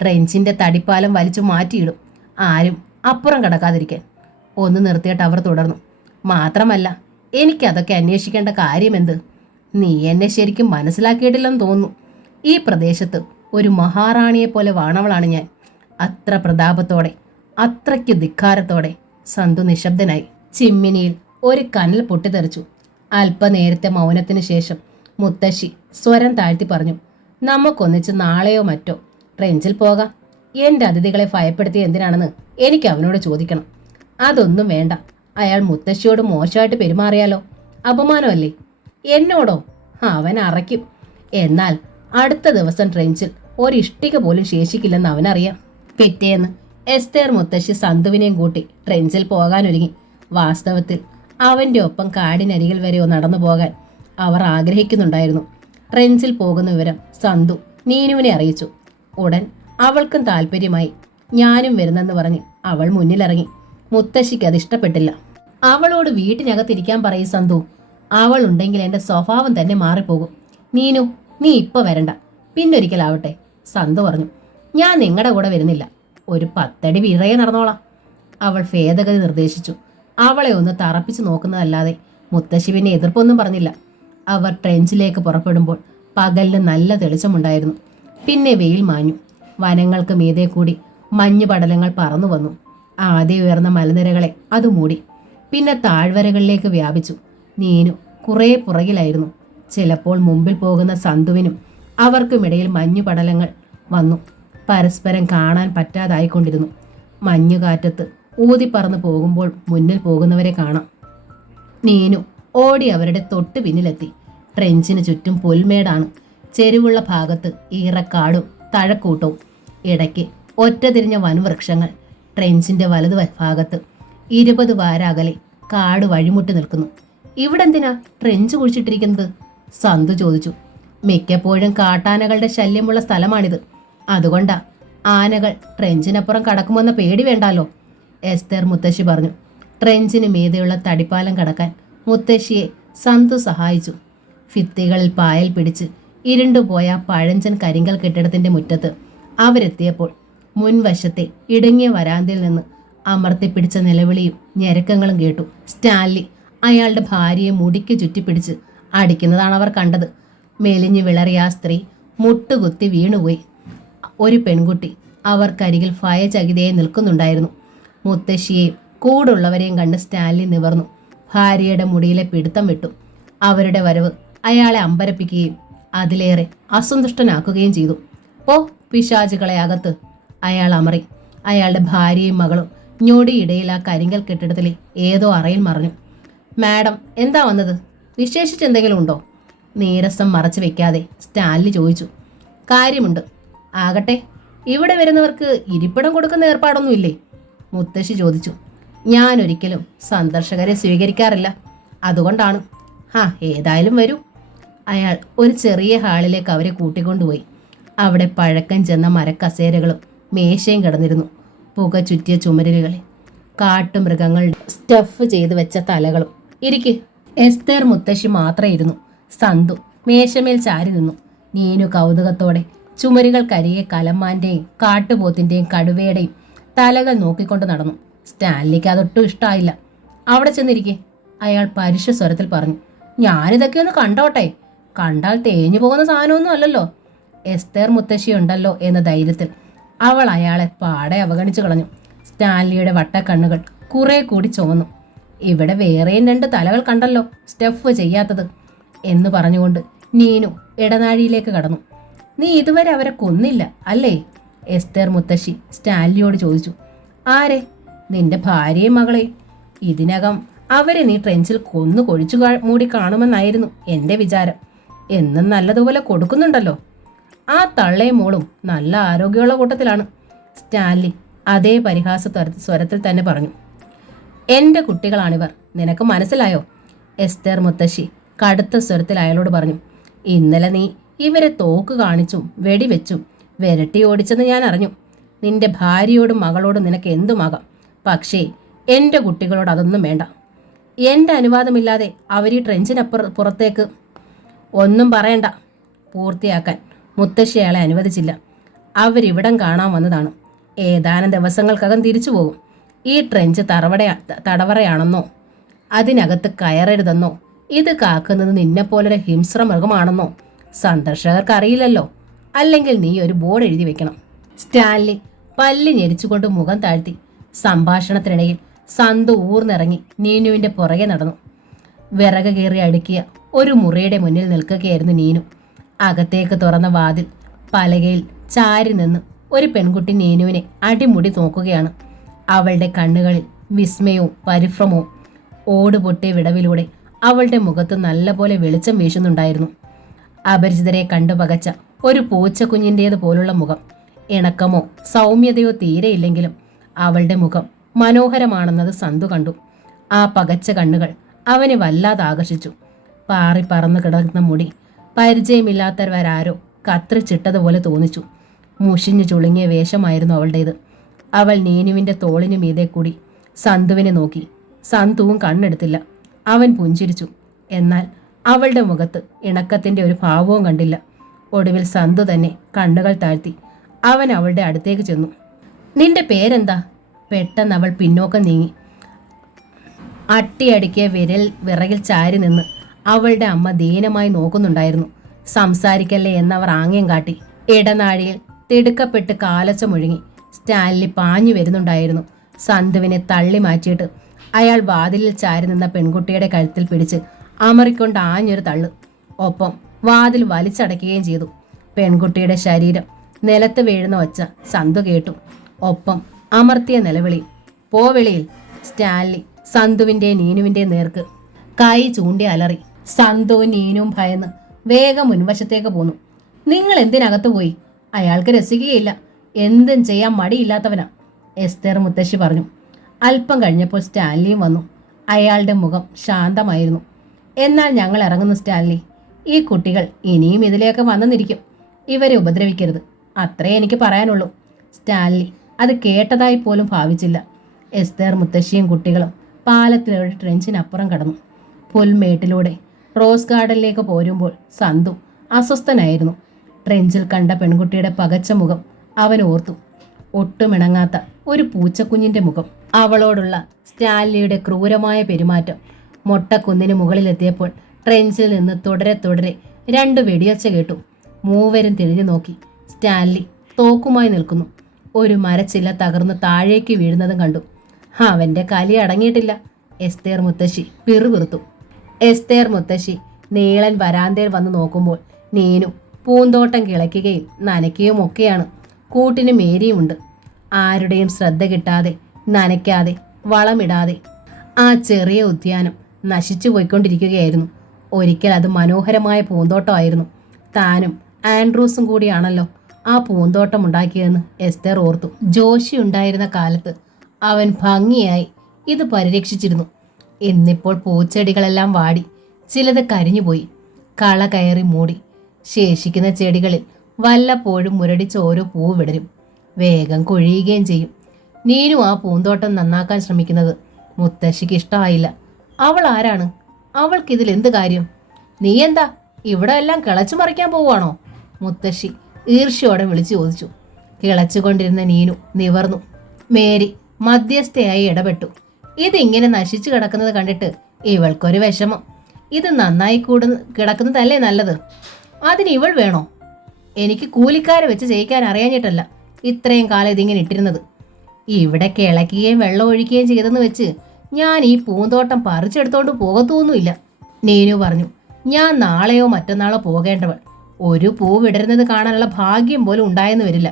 ട്രെഞ്ചിൻ്റെ തടിപ്പാലം വലിച്ചു മാറ്റിയിടും, ആരും അപ്പുറം കടക്കാതിരിക്കാൻ. ഒന്ന് നിർത്തിയിട്ട് അവർ തുടർന്നു. മാത്രമല്ല, എനിക്കതൊക്കെ അന്വേഷിക്കേണ്ട കാര്യമെന്ത്? നീ എന്നെ ശരിക്കും മനസ്സിലാക്കിയിട്ടില്ലെന്ന് തോന്നുന്നു. ഈ പ്രദേശത്ത് ഒരു മഹാറാണിയെപ്പോലെ വാണവളാണ് ഞാൻ. അത്ര പ്രതാപത്തോടെ, അത്രയ്ക്ക് ധിക്കാരത്തോടെ. സന്തു നിശബ്ദനായി. ചിമ്മിനിയിൽ ഒരു കനൽ പൊട്ടിത്തെറിച്ചു. അല്പനേരത്തെ മൗനത്തിന് ശേഷം മുത്തശ്ശി സ്വരം താഴ്ത്തി പറഞ്ഞു, നമുക്കൊന്നിച്ച് നാളെയോ മറ്റോ ട്രെഞ്ചിൽ പോകാം. എൻ്റെ അതിഥികളെ ഭയപ്പെടുത്തിയ എന്തിനാണെന്ന് എനിക്ക് അവനോട് ചോദിക്കണം. അതൊന്നും വേണ്ട. അയാൾ മുത്തശ്ശിയോട് മോശമായിട്ട് പെരുമാറിയാലോ? അപമാനമല്ലേ? എന്നോടോ? അവൻ അറയ്ക്കും. എന്നാൽ അടുത്ത ദിവസം ട്രെഞ്ചിൽ ഒരിഷ്ടിക പോലും ശേഷിക്കില്ലെന്ന് അവനറിയാം. പിറ്റേന്ന് എസ്തേർ മുത്തശ്ശി സന്തുവിനെയും കൂട്ടി ട്രെഞ്ചിൽ പോകാനൊരുങ്ങി. വാസ്തവത്തിൽ അവൻ്റെ ഒപ്പം കാടിനരികിൽ വരെയോ നടന്നു പോകാൻ അവർ ആഗ്രഹിക്കുന്നുണ്ടായിരുന്നു. ട്രെഞ്ചിൽ പോകുന്ന വിവരം സന്തു നീനുവിനെ അറിയിച്ചു. ഉടൻ അവൾക്കും താല്പര്യമായി. ഞാനും വരുന്നെന്ന് പറഞ്ഞ് അവൾ മുന്നിലിറങ്ങി. മുത്തശ്ശിക്ക് അത് ഇഷ്ടപ്പെട്ടില്ല. അവളോട് വീട്ടിനകത്തിരിക്കാൻ പറയും സന്തു. അവൾ ഉണ്ടെങ്കിൽ എൻ്റെ സ്വഭാവം തന്നെ മാറിപ്പോകും. നീനു, നീ ഇപ്പൊ വരണ്ട, പിന്നൊരിക്കലാവട്ടെ, സന്തു പറഞ്ഞു. ഞാൻ നിങ്ങളുടെ കൂടെ വരുന്നില്ല, ഒരു 10 അടി വിറയെ നടന്നോളാം, അവൾ ഭേദഗതി നിർദ്ദേശിച്ചു. അവളെ ഒന്ന് തറപ്പിച്ചു നോക്കുന്നതല്ലാതെ മുത്തശ്ശി പിന്നെ എതിർപ്പൊന്നും പറഞ്ഞില്ല. അവർ ട്രെഞ്ചിലേക്ക് പുറപ്പെടുമ്പോൾ പകലിന് നല്ല തെളിച്ചമുണ്ടായിരുന്നു. പിന്നെ വെയിൽ മാഞ്ഞു. വനങ്ങൾക്ക് മീതെ കൂടി മഞ്ഞു പടലങ്ങൾ പറന്നു വന്നു. ആദ്യം ഉയർന്ന മലനിരകളെ അത് മൂടി. പിന്നെ താഴ്വരകളിലേക്ക് വ്യാപിച്ചു. നീനു കുറേ പുറകിലായിരുന്നു. ചിലപ്പോൾ മുമ്പിൽ പോകുന്ന സന്തുവിനും അവർക്കുമിടയിൽ മഞ്ഞു പടലങ്ങൾ വന്നു. പരസ്പരം കാണാൻ പറ്റാതായിക്കൊണ്ടിരുന്നു. മഞ്ഞുകാറ്റത്ത് ഊതിപ്പറന്നു പോകുമ്പോൾ മുന്നിൽ പോകുന്നവരെ കാണാം. നീനു ഓടി അവരുടെ തൊട്ടു പിന്നിലെത്തി. ട്രെഞ്ചിന് ചുറ്റും പുൽമേടാണ്. ചെരുവുള്ള ഭാഗത്ത് ഈറക്കാടും തഴക്കൂട്ടവും. ഇടയ്ക്ക് ഒറ്റ തിരിഞ്ഞ വൻവൃക്ഷങ്ങൾ. ട്രെഞ്ചിന്റെ വലതു ഭാഗത്ത് 20 വാര അകലെ കാട് വഴിമുട്ടി നിൽക്കുന്നു. ഇവിടെന്തിനാ ട്രെഞ്ച് കുഴിച്ചിട്ടിരിക്കുന്നത്? സന്തു ചോദിച്ചു. മിക്കപ്പോഴും കാട്ടാനകളുടെ ശല്യമുള്ള സ്ഥലമാണിത്. അതുകൊണ്ടാ. ആനകൾ ട്രെഞ്ചിനപ്പുറം കടക്കുമെന്ന പേടി വേണ്ടാലോ, എസ്തേർ മുത്തശ്ശി പറഞ്ഞു. ട്രെഞ്ചിന് മീതെയുള്ള തടിപ്പാലം കടക്കാൻ മുത്തശ്ശിയെ സന്തു സഹായിച്ചു. ഭിത്തികളിൽ പായൽ പിടിച്ച് ഇരുണ്ടുപോയ പഴഞ്ചൻ കരിങ്കൽ കെട്ടിടത്തിന്റെ മുറ്റത്ത് അവരെത്തിയപ്പോൾ മുൻവശത്തെ ഇടുങ്ങിയ വരാന്തയിൽ നിന്ന് അമർത്തിപ്പിടിച്ച നിലവിളിയും ഞെരക്കങ്ങളും കേട്ടു. സ്റ്റാൻലി അയാളുടെ ഭാര്യയെ മുടിക്ക് ചുറ്റിപ്പിടിച്ച് അടിക്കുന്നതാണ് അവർ കണ്ടത്. മെലിഞ്ഞു വിളറിയ ആ സ്ത്രീ മുട്ടുകുത്തി വീണുപോയി. ഒരു പെൺകുട്ടി അവർക്കരികിൽ ഭയചകിതയായി നിൽക്കുന്നുണ്ടായിരുന്നു. മുത്തശ്ശിയെയും കൂടുള്ളവരെയും കണ്ട് സ്റ്റാൻലി നിവർന്നു. ഭാര്യയുടെ മുടിയിലെ പിടുത്തം വിട്ടു. അവരുടെ വരവ് അയാളെ അമ്പരപ്പിക്കുകയും അതിലേറെ അസന്തുഷ്ടനാക്കുകയും ചെയ്തു. ഓ പിശാചുകളെ അകത്ത്, അയാൾ അമറി. അയാളുടെ ഭാര്യയും മകളും ഞൊടിയിടയിൽ ആ കരിങ്കൽ കെട്ടിടത്തിലെ ഏതോ അറയിൽ മറഞ്ഞു. മാഡം, എന്താ വന്നത്? വിശേഷിച്ചെന്തെങ്കിലും ഉണ്ടോ? നീരസം മറച്ചു വെക്കാതെ സ്റ്റാൻലി ചോദിച്ചു. കാര്യമുണ്ട്. ആകട്ടെ, ഇവിടെ വരുന്നവർക്ക് ഇരിപ്പിടം കൊടുക്കുന്ന ഏർപ്പാടൊന്നുമില്ലേ? മുത്തശ്ശി ചോദിച്ചു. ഞാനൊരിക്കലും സന്ദർശകരെ സ്വീകരിക്കാറില്ല, അതുകൊണ്ടാണ്. ഏതായാലും വരൂ. അയാൾ ഒരു ചെറിയ ഹാളിലേക്ക് അവരെ കൂട്ടിക്കൊണ്ടുപോയി. അവിടെ പഴക്കം ചെന്ന മരക്കസേരകളും മേശയും കിടന്നിരുന്നു. പുക ചുറ്റിയ ചുമരുകളിൽ കാട്ടുമൃഗങ്ങൾ സ്റ്റഫ് ചെയ്ത് വെച്ച തലകളും. ഇരിക്ക്. എസ്തേർ മുത്തശ്ശി മാത്രം ഇരുന്നു. സന്തു മേശമേൽ ചാരി നിന്നു. നീനു കൗതുകത്തോടെ ചുമരുകൾക്കരികെ കലമ്മാന്റെയും കാട്ടുപോത്തിന്റെയും കടുവയുടെയും തലകൾ നോക്കിക്കൊണ്ട് നടന്നു. സ്റ്റാൻലിക്ക് അതൊട്ടും ഇഷ്ടമായില്ല. അവിടെ ചെന്നിരിക്കെ, അയാൾ പരുഷ സ്വരത്തിൽ പറഞ്ഞു. ഞാനിതൊക്കെ ഒന്ന് കണ്ടോട്ടെ, കണ്ടാൽ തേഞ്ഞു പോകുന്ന സാധനമൊന്നും അല്ലല്ലോ. എസ്തേർ മുത്തശ്ശിയുണ്ടല്ലോ എന്ന ധൈര്യത്തിൽ അവൾ അയാളെ പാടെ അവഗണിച്ചു കളഞ്ഞു. സ്റ്റാൻലിയുടെ വട്ടക്കണ്ണുകൾ കുറെ കൂടി ചുവന്നു. ഇവിടെ വേറെയും 2 തലകൾ കണ്ടല്ലോ സ്റ്റഫ് ചെയ്യാത്തത് എന്ന് പറഞ്ഞുകൊണ്ട് നീനു ഇടനാഴിയിലേക്ക് കടന്നു. നീ ഇതുവരെ അവരെ കൊന്നില്ല അല്ലേ? എസ്തേർ മുത്തശ്ശി സ്റ്റാൻലിയോട് ചോദിച്ചു. ആരെ? നിന്റെ ഭാര്യയും മകളെയും. ഇതിനകം അവരെ നീ ട്രെഞ്ചിൽ കൊന്നു കൊഴിച്ചു മൂടി കാണുമെന്നായിരുന്നു എൻ്റെ വിചാരം. എന്നും നല്ലതുപോലെ കൊടുക്കുന്നുണ്ടല്ലോ. ആ തള്ളയും മോളും നല്ല ആരോഗ്യമുള്ള കൂട്ടത്തിലാണ്. സ്റ്റാൻലി അതേ പരിഹാസ സ്വരത്തിൽ തന്നെ പറഞ്ഞു. എൻ്റെ കുട്ടികളാണിവർ, നിനക്ക് മനസ്സിലായോ? എസ്തേർ മുത്തശ്ശി കടുത്ത സ്വരത്തിൽ അയാളോട് പറഞ്ഞു. ഇന്നലെ നീ ഇവരെ തോക്ക് കാണിച്ചും വെടിവെച്ചും വിരട്ടി ഓടിച്ചെന്ന് ഞാൻ അറിഞ്ഞു. നിന്റെ ഭാര്യയോടും മകളോടും നിനക്ക് എന്തുമാകാം, പക്ഷേ എൻ്റെ കുട്ടികളോട് അതൊന്നും വേണ്ട. എൻ്റെ അനുവാദമില്ലാതെ അവർ ഈ പുറത്തേക്ക് ഒന്നും പറയണ്ട. പൂർത്തിയാക്കാൻ മുത്തശ്ശി അയാളെ അനുവദിച്ചില്ല. അവരിവിടം കാണാൻ വന്നതാണ്. ഏതാനും ദിവസങ്ങൾക്കകം തിരിച്ചു പോകും. ഈ ട്രെഞ്ച് തടവറയാണെന്നോ അതിനകത്ത് കയറരുതെന്നോ ഇത് കാക്കുന്നത് നിന്നെപ്പോലൊരു ഹിംസ്രമൃഗമാണെന്നോ സന്ദർശകർക്ക് അറിയില്ലല്ലോ. അല്ലെങ്കിൽ നീ ഒരു ബോർഡ് എഴുതി വെക്കണം. സ്റ്റാൻലി പല്ല് ഞെരിച്ചുകൊണ്ട് മുഖം താഴ്ത്തി. സംഭാഷണത്തിനിടയിൽ സന്തു ഊർന്നിറങ്ങി നീനുവിൻ്റെ പുറകെ നടന്നു. വിറക് കീറി അടുക്കിയ ഒരു മുറിയുടെ മുന്നിൽ നിൽക്കുകയായിരുന്നു നീനു. അകത്തേക്ക് തുറന്ന വാതിൽ പലകയിൽ ചാരി നിന്ന് ഒരു പെൺകുട്ടി നീനുവിനെ അടിമുടി നോക്കുകയാണ്. അവളുടെ കണ്ണുകളിൽ വിസ്മയവും പരിഭ്രമവും. ഓടുപൊട്ടിയ വിടവിലൂടെ അവളുടെ മുഖത്ത് നല്ലപോലെ വെളിച്ചം വീശുന്നുണ്ടായിരുന്നു. അപരിചിതരെ കണ്ടു പകച്ച ഒരു പൂച്ചക്കുഞ്ഞിൻ്റേത് പോലുള്ള മുഖം. ഇണക്കമോ സൗമ്യതയോ തീരെയില്ലെങ്കിലും അവളുടെ മുഖം മനോഹരമാണെന്നത് സന്തു കണ്ടു. ആ പകച്ച കണ്ണുകൾ അവനെ വല്ലാതെ ആകർഷിച്ചു. പാറി പറന്നു കിടക്കുന്ന മുടി പരിചയമില്ലാത്തവരാരോ കത്രിച്ചിട്ടതുപോലെ തോന്നിച്ചു. മുഷിഞ്ഞു ചുളുങ്ങിയ വേഷമായിരുന്നു അവളുടേത്. അവൾ നീനുവിൻ്റെ തോളിനു മീതെ കൂടി സന്തുവിനെ നോക്കി. സന്തുവും കണ്ണെടുത്തില്ല. അവൻ പുഞ്ചിരിച്ചു. എന്നാൽ അവളുടെ മുഖത്ത് ഇണക്കത്തിൻ്റെ ഒരു ഭാവവും കണ്ടില്ല. ഒടുവിൽ സന്തു തന്നെ കണ്ണുകൾ താഴ്ത്തി അവൻ അവളുടെ അടുത്തേക്ക് ചെന്നു. നിന്റെ പേരെന്താ? പെട്ടെന്ന് അവൾ പിന്നോക്കം നീങ്ങി. അട്ടിയടിക്കിയ വിറകിൽ ചാരി നിന്ന് അവളുടെ അമ്മ ദീനമായി നോക്കുന്നുണ്ടായിരുന്നു. സംസാരിക്കല്ലേ എന്നവർ ആംഗ്യം കാട്ടി. ഇടനാഴിയിൽ തിടുക്കപ്പെട്ട് കാലച്ച മുഴുങ്ങി സ്റ്റാൻലി പാഞ്ഞു വരുന്നുണ്ടായിരുന്നു. സന്തുവിനെ തള്ളി മാറ്റിയിട്ട് അയാൾ വാതിലിൽ ചാരി നിന്ന പെൺകുട്ടിയുടെ കഴുത്തിൽ പിടിച്ച് അമറിക്കൊണ്ട് ആഞ്ഞൊരു തള്ളു. ഒപ്പം വാതിൽ വലിച്ചടയ്ക്കുകയും ചെയ്തു. പെൺകുട്ടിയുടെ ശരീരം നിലത്ത് വീഴുന്ന ഒച്ച സന്തു കേട്ടു. ഒപ്പം അമർത്തിയ നിലവിളി. പോവെളിയിൽ! സ്റ്റാൻലി സന്തുവിൻ്റെ നീനുവിൻ്റെ നേർക്ക് കൈ ചൂണ്ടി അലറി. സന്തുവും നീനും ഭയന്ന് വേഗം മുൻവശത്തേക്ക് പോന്നു. നിങ്ങൾ എന്തിനകത്ത് പോയി? അയാൾക്ക് രസിക്കുകയില്ല. എന്തും ചെയ്യാൻ മടിയില്ലാത്തവനാ, എസ്തേർ മുത്തശ്ശി പറഞ്ഞു. അല്പം കഴിഞ്ഞപ്പോൾ സ്റ്റാൻലിയും വന്നു. അയാളുടെ മുഖം ശാന്തമായിരുന്നു. എന്നാൽ ഞങ്ങൾ ഇറങ്ങുന്നു സ്റ്റാൻലി. ഈ കുട്ടികൾ ഇനിയും ഇതിലേക്ക് വന്നെന്നിരിക്കും. ഇവരെ ഉപദ്രവിക്കരുത്. അത്രേ എനിക്ക് പറയാനുള്ളൂ. സ്റ്റാൻലി അത് കേട്ടതായി പോലും ഭാവിച്ചില്ല. എസ്തേർ മുത്തശ്ശിയും കുട്ടികളും പാലത്തിലൂടെ ട്രെഞ്ചിനപ്പുറം കടന്നു. പുൽമേട്ടിലൂടെ റോസ് ഗാർഡനിലേക്ക് പോരുമ്പോൾ സന്തു അസ്വസ്ഥനായിരുന്നു. ട്രെഞ്ചിൽ കണ്ട പെൺകുട്ടിയുടെ പകച്ച മുഖം അവൻ ഓർത്തു. ഒട്ടുമിണങ്ങാത്ത ഒരു പൂച്ചക്കുഞ്ഞിൻ്റെ മുഖം. അവളോടുള്ള സ്റ്റാൻലിയുടെ ക്രൂരമായ പെരുമാറ്റം. മൊട്ടക്കുന്നിന് മുകളിലെത്തിയപ്പോൾ ട്രെഞ്ചിൽ നിന്ന് തുടരെ തുടരെ 2 വെടിയൊച്ച കേട്ടു. മൂവരും തിരിഞ്ഞു നോക്കി. സ്റ്റാൻലി തോക്കുമായി നിൽക്കുന്നു. ഒരു മരച്ചില്ല തകർന്ന് താഴേക്ക് വീഴുന്നതും കണ്ടു. അവൻ്റെ കലി അടങ്ങിയിട്ടില്ല. എസ്തേർ മുത്തശ്ശി പിറുപിറുത്തു. എസ്തേർ മുത്തശ്ശി നീളൻ വരാന്തയിൽ വന്ന് നോക്കുമ്പോൾ നീനു പൂന്തോട്ടം കിളയ്ക്കുകയും നനയ്ക്കുകയും ഒക്കെയാണ്. കൂട്ടിന് മേരിയുമുണ്ട്. ആരുടെയും ശ്രദ്ധ കിട്ടാതെ, നനയ്ക്കാതെ, വളമിടാതെ ആ ചെറിയ ഉദ്യാനം നശിച്ചു പോയിക്കൊണ്ടിരിക്കുകയായിരുന്നു. ഒരിക്കൽ അത് മനോഹരമായ പൂന്തോട്ടമായിരുന്നു. താനും ആൻഡ്രൂസും കൂടിയാണല്ലോ ആ പൂന്തോട്ടം ഉണ്ടാക്കിയതെന്ന് എസ്തേർ ഓർത്തു. ജോഷി ഉണ്ടായിരുന്ന കാലത്ത് അവൻ ഭംഗിയായി ഇത് പരിരക്ഷിച്ചിരുന്നു. ഇന്നിപ്പോൾ പൂച്ചെടികളെല്ലാം വാടി, ചിലത് കരിഞ്ഞുപോയി, കള കയറി മൂടി. ശേഷിക്കുന്ന ചെടികളിൽ വല്ലപ്പോഴും മുരടിച്ച് ഓരോ പൂവ് വിടരും, വേഗം കൊഴിയുകയും ചെയ്യും. നീനു ആ പൂന്തോട്ടം നന്നാക്കാൻ ശ്രമിക്കുന്നത് മുത്തശ്ശിക്ക് ഇഷ്ടമായില്ല. അവൾ ആരാണ്? അവൾക്കിതിൽ എന്ത് കാര്യം? നീ എന്താ ഇവിടെ എല്ലാം കിളച്ചു മറിക്കാൻ പോവുകയാണോ? മുത്തശ്ശി ഈർഷ്യോടെ വിളിച്ചു ചോദിച്ചു. കിളച്ചുകൊണ്ടിരുന്ന നീനു നിവർന്നു. മേരി മധ്യസ്ഥയായി ഇടപെട്ടു. ഇതിങ്ങനെ നശിച്ചു കിടക്കുന്നത് കണ്ടിട്ട് ഇവൾക്കൊരു വിഷമം. ഇത് നന്നായി കിടക്കുന്നതല്ലേ നല്ലത്. അതിന് ഇവൾ വേണോ? എനിക്ക് കൂലിക്കാരെ വെച്ച് ചെയ്യിക്കാൻ അറിയാഞ്ഞിട്ടല്ല ഇത്രയും കാലം ഇതിങ്ങനെ ഇട്ടിരുന്നത്. ഇവിടെ കിളയ്ക്കുകയും വെള്ളം ഒഴിക്കുകയും ചെയ്തെന്ന് വെച്ച് ഞാൻ ഈ പൂന്തോട്ടം പറിച്ചെടുത്തോണ്ട് പോകത്തൊന്നുമില്ല. നീനു പറഞ്ഞു. ഞാൻ നാളെയോ മറ്റന്നാളോ പോകേണ്ടവൾ. ഒരു പൂ വിടരുന്നത് കാണാനുള്ള ഭാഗ്യം പോലും ഉണ്ടായെന്ന് വരില്ല.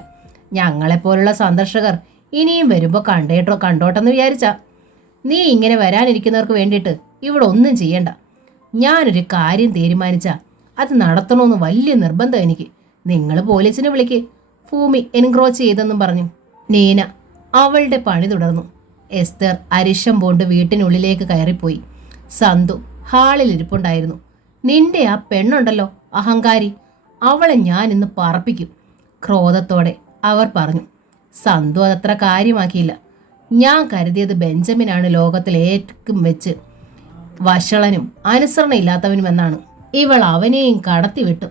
ഞങ്ങളെപ്പോലുള്ള സന്ദർശകർ ഇനിയും വരുമ്പോൾ കണ്ടോട്ടെന്ന് വിചാരിച്ചാ. നീ ഇങ്ങനെ വരാനിരിക്കുന്നവർക്ക് വേണ്ടിയിട്ട് ഇവിടെ ഒന്നും ചെയ്യണ്ട. ഞാനൊരു കാര്യം തീരുമാനിച്ചാ അത് നടത്തണമെന്ന് വലിയ നിർബന്ധം എനിക്ക്. നിങ്ങൾ പോലീസിനെ വിളിക്ക്. ഭൂമി എൻക്രോച്ച് ചെയ്തെന്നും പറഞ്ഞു. നീന അവളുടെ പണി തുടർന്നു. എസ്തർ അരിശം പോണ്ട് വീട്ടിനുള്ളിലേക്ക് കയറിപ്പോയി. സന്തു ഹാളിൽ ഇരിപ്പുണ്ടായിരുന്നു. നിന്റെ ആ പെണ്ണുണ്ടല്ലോ അഹങ്കാരി, അവളെ ഞാൻ ഇന്ന് പറപ്പിക്കും, ക്രോധത്തോടെ അവർ പറഞ്ഞു. സന്തു അതത്ര കാര്യമാക്കിയില്ല. ഞാൻ കരുതിയത് ബെഞ്ചമിനാണ് ലോകത്തിൽ ഏറ്റവും വെച്ച് വഷളനും അനുസരണയില്ലാത്തവനുമെന്നാണ്. ഇവൾ അവനെയും കടത്തിവിട്ടു.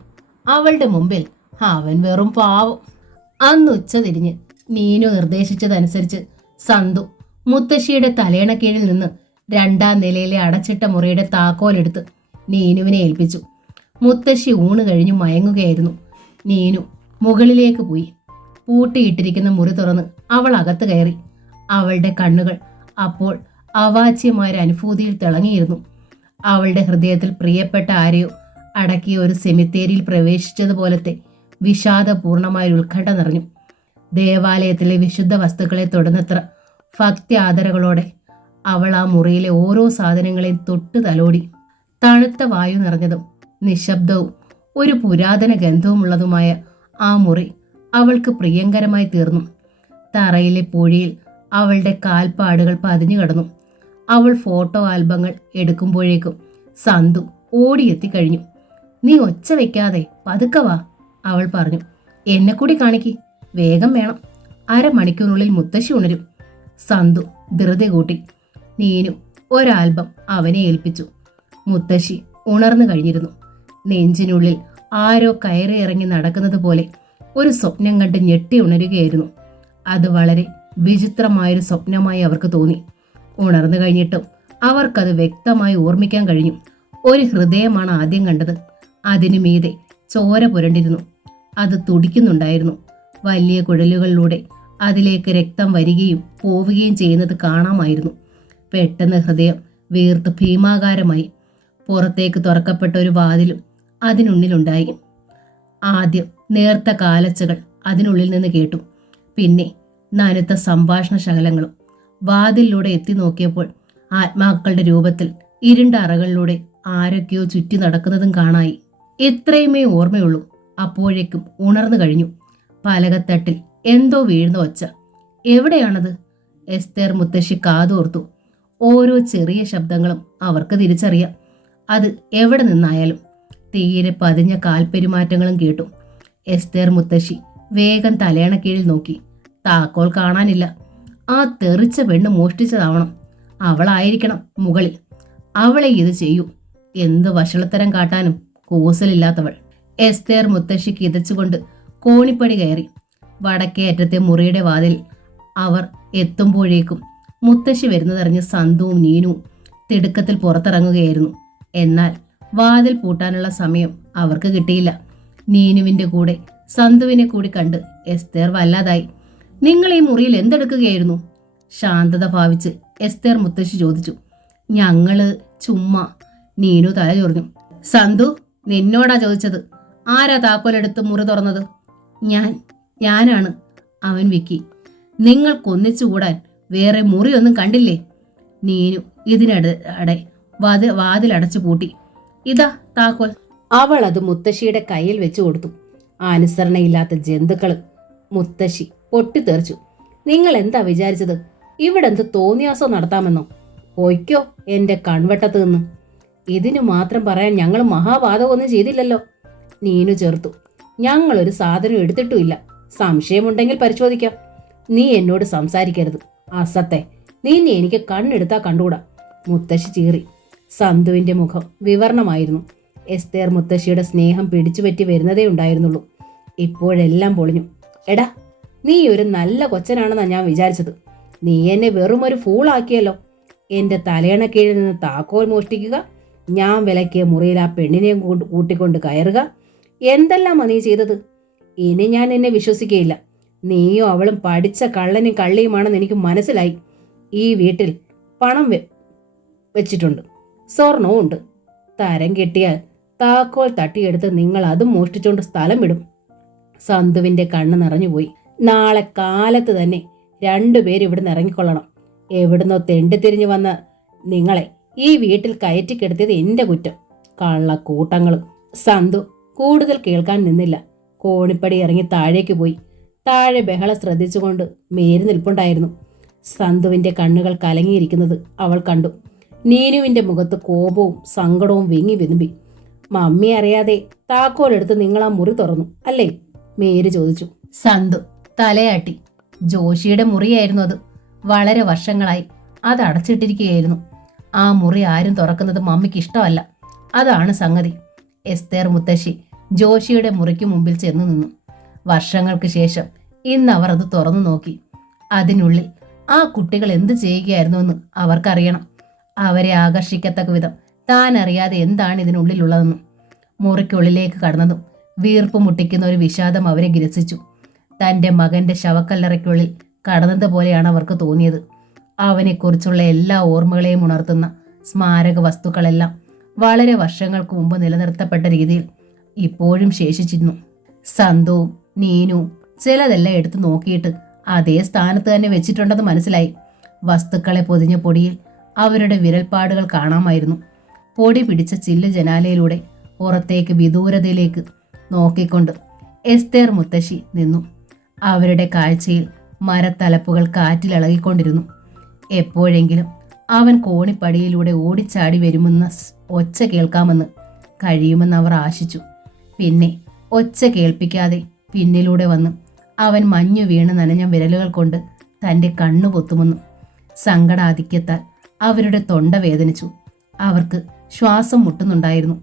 അവളുടെ മുമ്പിൽ അവൻ വെറും പാവം. അന്ന് ഉച്ച തിരിഞ്ഞ് നീനു നിർദ്ദേശിച്ചതനുസരിച്ച് സന്തു മുത്തശ്ശിയുടെ തലയണ കീഴിൽ നിന്ന് 2ാം നിലയിലെ അടച്ചിട്ട മുറിയുടെ താക്കോലെടുത്ത് നീനുവിനെ ഏൽപ്പിച്ചു. മുത്തശ്ശി ഊണ് കഴിഞ്ഞു മയങ്ങുകയായിരുന്നു. നീനു മുകളിലേക്ക് പോയി. പൂട്ടിയിട്ടിരിക്കുന്ന മുറി തുറന്ന് അവൾ അകത്ത് കയറി. അവളുടെ കണ്ണുകൾ അപ്പോൾ അവാച്യമായ അനുഭൂതിയിൽ തിളങ്ങിയിരുന്നു. അവളുടെ ഹൃദയത്തിൽ പ്രിയപ്പെട്ട ആരെയോ അടക്കിയ ഒരു സെമിത്തേരിയിൽ പ്രവേശിച്ചതുപോലത്തെ വിഷാദപൂർണമായ ഉത്കണ്ഠ നിറഞ്ഞു. ദേവാലയത്തിലെ വിശുദ്ധ വസ്തുക്കളെ തൊടുന്നത്ര ഭക്തി ആദരകളോടെ അവൾ ആ മുറിയിലെ ഓരോ സാധനങ്ങളെയും തൊട്ട് തലോടി. തണുത്ത വായു നിറഞ്ഞതും നിശബ്ദവും ഒരു പുരാതന ഗന്ധവുമുള്ളതുമായ ആ മുറി അവൾക്ക് പ്രിയങ്കരമായി തീർന്നു. തറയിലെ പൂഴിയിൽ അവളുടെ കാൽപ്പാടുകൾ പതിഞ്ഞു കിടന്നു. അവൾ ഫോട്ടോ ആൽബങ്ങൾ എടുക്കുമ്പോഴേക്കും സന്തു ഓടിയെത്തിക്കഴിഞ്ഞു. നീ ഒച്ച വെക്കാതെ പതുക്കെ വാ, അവൾ പറഞ്ഞു. എന്നെ കൂടി കാണിക്ക്, വേഗം വേണം. അരമണിക്കൂറിനുള്ളിൽ മുത്തശ്ശി ഉണരും. സന്തു ധൃതി കൂട്ടി. നീനു ഒരാൽബം അവനെ ഏൽപ്പിച്ചു. മുത്തശ്ശി ഉണർന്നു കഴിഞ്ഞിരുന്നു. നെഞ്ചിനുള്ളിൽ ആരോ കയറി ഇറങ്ങി നടക്കുന്നത് പോലെ ഒരു സ്വപ്നം കണ്ട് ഞെട്ടി ഉണരുകയായിരുന്നു. അത് വളരെ വിചിത്രമായൊരു സ്വപ്നമായി അവർക്ക് തോന്നി. ഉണർന്നു കഴിഞ്ഞിട്ടും അവർക്കത് വ്യക്തമായി ഓർമ്മിക്കാൻ കഴിഞ്ഞു. ഒരു ഹൃദയമാണ് ആദ്യം കണ്ടത്. അതിനു മീതെ ചോര പുരണ്ടിരുന്നു. അത് തുടിക്കുന്നുണ്ടായിരുന്നു. വലിയ കുഴലുകളിലൂടെ അതിലേക്ക് രക്തം വരികയും പോവുകയും ചെയ്യുന്നത് കാണാമായിരുന്നു. പെട്ടെന്ന് ഹൃദയം വീർത്ത് ഭീമാകാരമായി. പുറത്തേക്ക് തുറക്കപ്പെട്ട ഒരു വാതിലും അതിനുള്ളിലുണ്ടായി. ആദ്യം നേർത്ത കാലച്ചകൾ അതിനുള്ളിൽ നിന്ന് കേട്ടു. പിന്നെ നനുത്ത സംഭാഷണ ശകലങ്ങളും. വാതിലിലൂടെ എത്തി നോക്കിയപ്പോൾ ആത്മാക്കളുടെ രൂപത്തിൽ ഇരുണ്ട അറകളിലൂടെ ആരൊക്കെയോ ചുറ്റി നടക്കുന്നതും കാണായി. ഇത്രയുമേ ഓർമ്മയുള്ളൂ. അപ്പോഴേക്കും ഉണർന്നു കഴിഞ്ഞു. പലകത്തട്ടിൽ എന്തോ വീഴുന്ന ഒച്ച. എവിടെയാണത്? എസ്തേർ മുത്തശ്ശി കാതോർത്തു. ഓരോ ചെറിയ ശബ്ദങ്ങളും അവർക്ക് തിരിച്ചറിയാം. അത് എവിടെ നിന്നായാലും. തീരെ പതിഞ്ഞ കാൽപ്പെരുമാറ്റങ്ങളും കേട്ടു. എസ്തേർ മുത്തശ്ശി വേഗം തലയണക്കീഴിൽ നോക്കി. താക്കോൽ കാണാനില്ല. ആ തെറിച്ച പെണ്ണ് മോഷ്ടിച്ചതാവണം. അവളായിരിക്കണം മുകളിൽ. അവളെ ഇത് ചെയ്യൂ. എന്ത് വഷളത്തരം കാട്ടാനും കൂസലില്ലാത്തവൾ. എസ്തേർ മുത്തശ്ശി കിതച്ചുകൊണ്ട് കോണിപ്പടി കയറി. വടക്കേ അറ്റത്തെ മുറിയുടെ വാതിൽ അവർ എത്തുമ്പോഴേക്കും മുത്തശ്ശി വരുന്നതറിഞ്ഞ് സന്തുവും നീനുവും തിടുക്കത്തിൽ പുറത്തിറങ്ങുകയായിരുന്നു. എന്നാൽ വാതിൽ പൂട്ടാനുള്ള സമയം അവർക്ക് കിട്ടിയില്ല. നീനുവിന്റെ കൂടെ സന്തുവിനെ കൂടി കണ്ട് എസ്തേർ വല്ലാതായി. നിങ്ങൾ ഈ മുറിയിൽ എന്തെടുക്കുകയായിരുന്നു? ശാന്തത ഭാവിച്ച് എസ്തേർ മുത്തശ്ശി ചോദിച്ചു. ഞങ്ങള് ചുമ്മാ. നീനു തല ചൊറിഞ്ഞു. സന്തു, നിന്നോടാ ചോദിച്ചത്. ആരാ താക്കോലെടുത്ത് മുറി തുറന്നത്? ഞാനാണ്, അവൻ വിക്കി. നിങ്ങൾക്കൊന്നിച്ചുകൂടാൻ വേറെ മുറിയൊന്നും കണ്ടില്ലേ? നീനു ഇതിനടെ വാതിലടച്ചു പൂട്ടി. ഇതാ താക്കോൽ. അവൾ അത് മുത്തശ്ശിയുടെ കയ്യിൽ വെച്ചു കൊടുത്തു. അനുസരണയില്ലാത്ത ജന്തുക്കള്. മുത്തശ്ശി പൊട്ടിത്തെറിച്ചു. നിങ്ങൾ എന്താ വിചാരിച്ചത്? ഇവിടെ എന്ത് തോന്നിയാസോ നടത്താമെന്നോ? പൊയ്ക്കോ എന്റെ കൺവെട്ടത്ത് നിന്ന്. ഇതിനു മാത്രം പറയാൻ ഞങ്ങൾ മഹാപാതകമൊന്നും ചെയ്തില്ലല്ലോ. നീനു ചേർത്തു. ഞങ്ങളൊരു സാധനം എടുത്തിട്ടുമില്ല. സംശയമുണ്ടെങ്കിൽ പരിശോധിക്കാം. നീ എന്നോട് സംസാരിക്കരുത്. അസത്തെ, നിന്നെ എനിക്ക് കണ്ണെടുത്താ കണ്ടുകൂടാ. മുത്തശ്ശി ചീറി. സന്തുവിന്റെ മുഖം വിവരണമായിരുന്നു. എസ്തേർ മുത്തശ്ശിയുടെ സ്നേഹം പിടിച്ചുപറ്റി വരുന്നതേ ഉണ്ടായിരുന്നുള്ളൂ. ഇപ്പോഴെല്ലാം പൊളിഞ്ഞു. എടാ, നീ ഒരു നല്ല കൊച്ചനാണെന്നാ ഞാൻ വിചാരിച്ചത്. നീ എന്നെ വെറും ഒരു ഫൂളാക്കിയല്ലോ. എന്റെ തലയണ കീഴിൽ നിന്ന് താക്കോൽ മോഷ്ടിക്കുക, ഞാൻ വിലക്കിയ മുറിയിൽ ആ പെണ്ണിനെയും കൂട്ടിക്കൊണ്ട് കയറുക, എന്തെല്ലാമാ നീ ചെയ്തത്? ഇനി ഞാൻ എന്നെ വിശ്വസിക്കുകയില്ല. നീയോ അവളും പഠിച്ച കള്ളനും കള്ളിയുമാണെന്ന് എനിക്ക് മനസ്സിലായി. ഈ വീട്ടിൽ പണം വെച്ചിട്ടുണ്ട്, സ്വർണവും ഉണ്ട്. തരം കെട്ടിയാൽ താക്കോൽ തട്ടിയെടുത്ത് നിങ്ങൾ അതും മോഷ്ടിച്ചുകൊണ്ട് സ്ഥലം വിടും. സന്തുവിന്റെ കണ്ണ് നിറഞ്ഞുപോയി. നാളെ കാലത്ത് തന്നെ രണ്ടുപേരും ഇവിടുന്ന് ഇറങ്ങിക്കൊള്ളണം. എവിടുന്നോ തെണ്ടിത്തിരിഞ്ഞു വന്ന നിങ്ങളെ ഈ വീട്ടിൽ കയറ്റിക്കെടുത്തിയത് എന്റെ കുറ്റം. കള്ളക്കൂട്ടങ്ങൾ. സന്തു കൂടുതൽ കേൾക്കാൻ നിന്നില്ല. കോണിപ്പടി ഇറങ്ങി താഴേക്ക് പോയി. താഴെ ബഹളം ശ്രദ്ധിച്ചുകൊണ്ട് മേരി നിൽപ്പുണ്ടായിരുന്നു. സന്തുവിന്റെ കണ്ണുകൾ കലങ്ങിയിരിക്കുന്നത് അവൾ കണ്ടു. നീനുവിന്റെ മുഖത്ത് കോപവും സങ്കടവും വിങ്ങി വിതുമ്പി. മമ്മി അറിയാതെ താക്കോലെടുത്ത് നിങ്ങൾ ആ മുറി തുറന്നു അല്ലേ? മേരി ചോദിച്ചു. സന്തു തലയാട്ടി. ജോഷിയുടെ മുറിയായിരുന്നു അത്. വളരെ വർഷങ്ങളായി അത് അടച്ചിട്ടിരിക്കുകയായിരുന്നു. ആ മുറി ആരും തുറക്കുന്നത് മമ്മിക്ക് ഇഷ്ടമല്ല. അതാണ് സംഗതി. എസ്തേർ മുത്തശ്ശി ജോഷിയുടെ മുറിക്ക് മുമ്പിൽ ചെന്നു നിന്നു. വർഷങ്ങൾക്ക് ശേഷം ഇന്ന് അവർ അത് തുറന്നു നോക്കി. അതിനുള്ളിൽ ആ കുട്ടികൾ എന്ത് ചെയ്യുകയായിരുന്നുവെന്ന് അവർക്കറിയണം. അവരെ ആകർഷിക്കത്തക്ക വിധം താൻ അറിയാതെ എന്താണ് ഇതിനുള്ളിലുള്ളതെന്നും. മുറിക്കുള്ളിലേക്ക് കടന്നതും വീർപ്പ് മുട്ടിക്കുന്ന ഒരു വിഷാദം അവരെ ഗ്രസിച്ചു. തൻ്റെ മകന്റെ ശവക്കല്ലറയ്ക്കുള്ളിൽ കടന്നതുപോലെയാണ് അവർക്ക് തോന്നിയത്. അവനെക്കുറിച്ചുള്ള എല്ലാ ഓർമ്മകളെയും ഉണർത്തുന്ന സ്മാരക വസ്തുക്കളെല്ലാം വളരെ വർഷങ്ങൾക്ക് മുമ്പ് നിലനിർത്തപ്പെട്ട രീതിയിൽ ഇപ്പോഴും ശേഷിച്ചിരുന്നു. സന്തുവും നീനുവും ചിലതെല്ലാം എടുത്തു നോക്കിയിട്ട് അതേ സ്ഥാനത്ത് തന്നെ വെച്ചിട്ടുണ്ടെന്ന് മനസ്സിലായി. വസ്തുക്കളെ പൊതിഞ്ഞ പൊടിയിൽ അവരുടെ വിരൽപ്പാടുകൾ കാണാമായിരുന്നു. പൊടി പിടിച്ച ചില്ല് ജനാലയിലൂടെ പുറത്തേക്ക് വിദൂരതയിലേക്ക് നോക്കിക്കൊണ്ട് എസ്തേർ മുത്തശ്ശി നിന്നു. അവരുടെ കാഴ്ചയിൽ മരത്തലപ്പുകൾ കാറ്റിലിളകിക്കൊണ്ടിരുന്നു. എപ്പോഴെങ്കിലും അവൻ കോണിപ്പടിയിലൂടെ ഓടിച്ചാടി വരുമെന്ന ഒച്ച കേൾക്കാമെന്ന് കഴിയുമെന്ന് അവർ ആശിച്ചു. പിന്നെ ഒച്ച കേൾപ്പിക്കാതെ പിന്നിലൂടെ വന്ന് അവൻ മഞ്ഞു വീണ് നനഞ്ഞ വിരലുകൾ കൊണ്ട് തൻ്റെ കണ്ണു പൊത്തുമെന്നു. സങ്കടാധിക്യത്താൽ അവരുടെ തൊണ്ട വേദനിച്ചു. അവർക്ക് ശ്വാസം മുട്ടുന്നുണ്ടായിരുന്നു.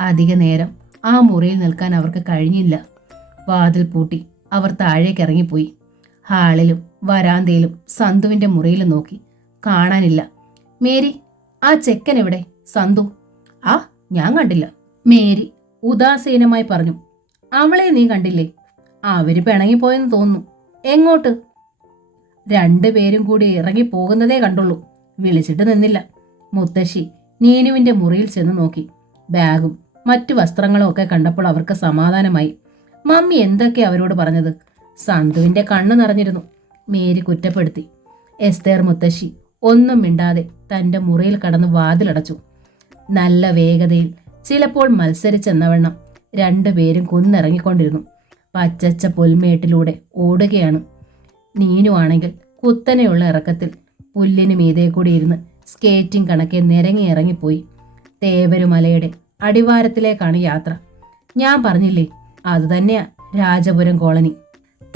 അധിക നേരം ആ മുറിയിൽ നിൽക്കാൻ അവർക്ക് കഴിഞ്ഞില്ല. വാതിൽ പൂട്ടി അവർ താഴേക്ക് ഇറങ്ങിപ്പോയി. ഹാളിലും വരാന്തയിലും സന്തുവിന്റെ മുറിയിലും നോക്കി. കാണാനില്ല. മേരി, ആ ചെക്കൻ എവിടെ? സന്തു. ആ, ഞാൻ കണ്ടില്ല. മേരി ഉദാസീനമായി പറഞ്ഞു. അവളെ നീ കണ്ടില്ലേ? അവര് പിണങ്ങിപ്പോയെന്ന് തോന്നുന്നു. എങ്ങോട്ട്? രണ്ടുപേരും കൂടി ഇറങ്ങിപ്പോകുന്നതേ കണ്ടുള്ളൂ. വിളിച്ചിട്ട് നിന്നില്ല. മുത്തശ്ശി നീനുവിന്റെ മുറിയിൽ ചെന്ന് നോക്കി. ബാഗും മറ്റു വസ്ത്രങ്ങളും ഒക്കെ കണ്ടപ്പോൾ അവർക്ക് സമാധാനമായി. മമ്മി എന്തൊക്കെ അവരോട് പറഞ്ഞത്? സന്തുവിന്റെ കണ്ണ് നിറഞ്ഞിരുന്നു. മേരി കുറ്റപ്പെടുത്തി. എസ്തേർ മുത്തശ്ശി ഒന്നും മിണ്ടാതെ തന്റെ മുറിയിൽ കടന്ന് വാതിലടച്ചു. നല്ല വേഗതയിൽ, ചിലപ്പോൾ മത്സരിച്ചെന്നവണ്ണം രണ്ടുപേരും കുന്നിറങ്ങിക്കൊണ്ടിരുന്നു. പച്ചച്ച പുൽമേട്ടിലൂടെ ഓടുകയാണ്. നീനു ആണെങ്കിൽ കുത്തനെയുള്ള ഇറക്കത്തിൽ പുല്ലിന് മീതെ കൂടി ഇരുന്ന് സ്കേറ്റിംഗ് കണക്കെ നിരങ്ങി ഇറങ്ങിപ്പോയി. തേവരുമലയുടെ അടിവാരത്തിലേക്കാണ് യാത്ര. ഞാൻ പറഞ്ഞില്ലേ, അതുതന്നെയാ രാജപുരം കോളനി.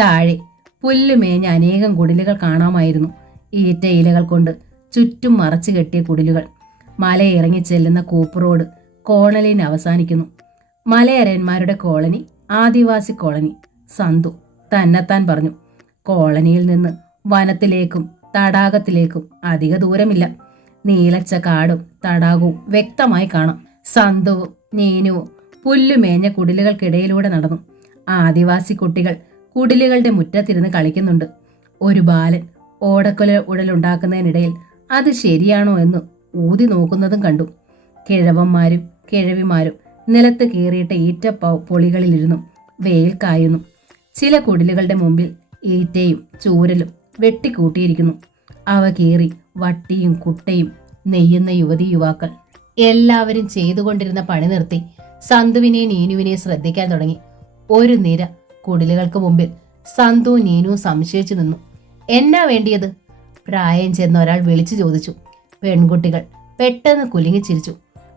താഴെ പുല്ല് മേഞ്ഞ അനേകം കുടിലുകൾ കാണാമായിരുന്നു. ഈറ്റ ഇലകൾ കൊണ്ട് ചുറ്റും മറച്ചു കെട്ടിയ കുടിലുകൾ. മലയിറങ്ങി ചെല്ലുന്ന കൂപ്പ് റോഡ് കോണലിൽ അവസാനിക്കുന്നു. മലയരന്മാരുടെ കോളനി, ആദിവാസി കോളനി. സന്തു തന്നെത്താൻ പറഞ്ഞു. കോളനിയിൽ നിന്ന് വനത്തിലേക്കും തടാകത്തിലേക്കും അധിക ദൂരമില്ല. നീലച്ച കാടും തടാകവും വ്യക്തമായി കാണാം. സന്തുവും നീനുവും പുല്ലുമേഞ്ഞ കുടിലുകൾക്കിടയിലൂടെ നടന്നു. ആദിവാസി കുട്ടികൾ കുടിലുകളുടെ മുറ്റത്തിരുന്ന് കളിക്കുന്നുണ്ട്. ഒരു ബാലൻ ഓടക്കുല ഉടലുണ്ടാക്കുന്നതിനിടയിൽ അത് ശരിയാണോ എന്ന് ഊതി നോക്കുന്നതും കണ്ടു. കിഴവന്മാരും കിഴവിമാരും നിലത്ത് കീറിയിട്ട ഈറ്റ പൊളികളിലിരുന്നു വെയിൽ കായുന്നു. ചില കുടിലുകളുടെ മുമ്പിൽ ഈറ്റയും ചൂരലും വെട്ടിക്കൂട്ടിയിരിക്കുന്നു. അവ കീറി വട്ടിയും കുട്ടയും നെയ്യുന്ന യുവതി യുവാക്കൾ. എല്ലാവരും ചെയ്തുകൊണ്ടിരുന്ന പണി നിർത്തി സന്തുവിനെയും നീനുവിനെയും ശ്രദ്ധിക്കാൻ തുടങ്ങി. ഒരു നിര കുടിലുകൾക്ക് മുമ്പിൽ സന്തു നീനു സംശയിച്ചു നിന്നു. എന്നാ വേണ്ടിയത്? പ്രായം ചെന്ന ഒരാൾ വിളിച്ചു ചോദിച്ചു. പെൺകുട്ടികൾ പെട്ടെന്ന് കുലുങ്ങിച്ചിരിച്ചു.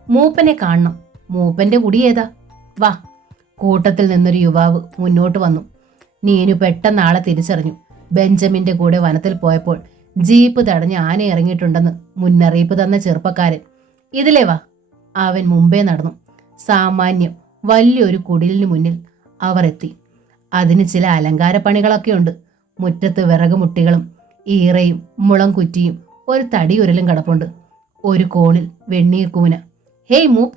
മൂപ്പനെ കാണണം. മൂപ്പന്റെ കുടി ഏതാ? വാ. കൂട്ടത്തിൽ നിന്നൊരു യുവാവ് മുന്നോട്ട് വന്നു. നീനു പെട്ടെന്ന് ആളെ തിരിച്ചറിഞ്ഞു. ബെഞ്ചമിന്റെ കൂടെ വനത്തിൽ പോയപ്പോൾ ജീപ്പ് തടഞ്ഞ് ആന ഇറങ്ങിയിട്ടുണ്ടെന്ന് മുന്നറിയിപ്പ് തന്ന ചെറുപ്പക്കാരൻ. ഇതിലേ വാ. അവൻ മുമ്പേ നടന്നു. സാമാന്യം വലിയൊരു കുടിലിന് മുന്നിൽ അവർ എത്തി. അതിന് ചില അലങ്കാര പണികളൊക്കെയുണ്ട്. മുറ്റത്ത് വിറകുമുട്ടികളും ഈറയും മുളം കുറ്റിയും ഒരു തടിയുരലും കിടപ്പുണ്ട്. ഒരു കോണിൽ വെണ്ണീർ കൂന. ഹേയ് മൂപ്പ,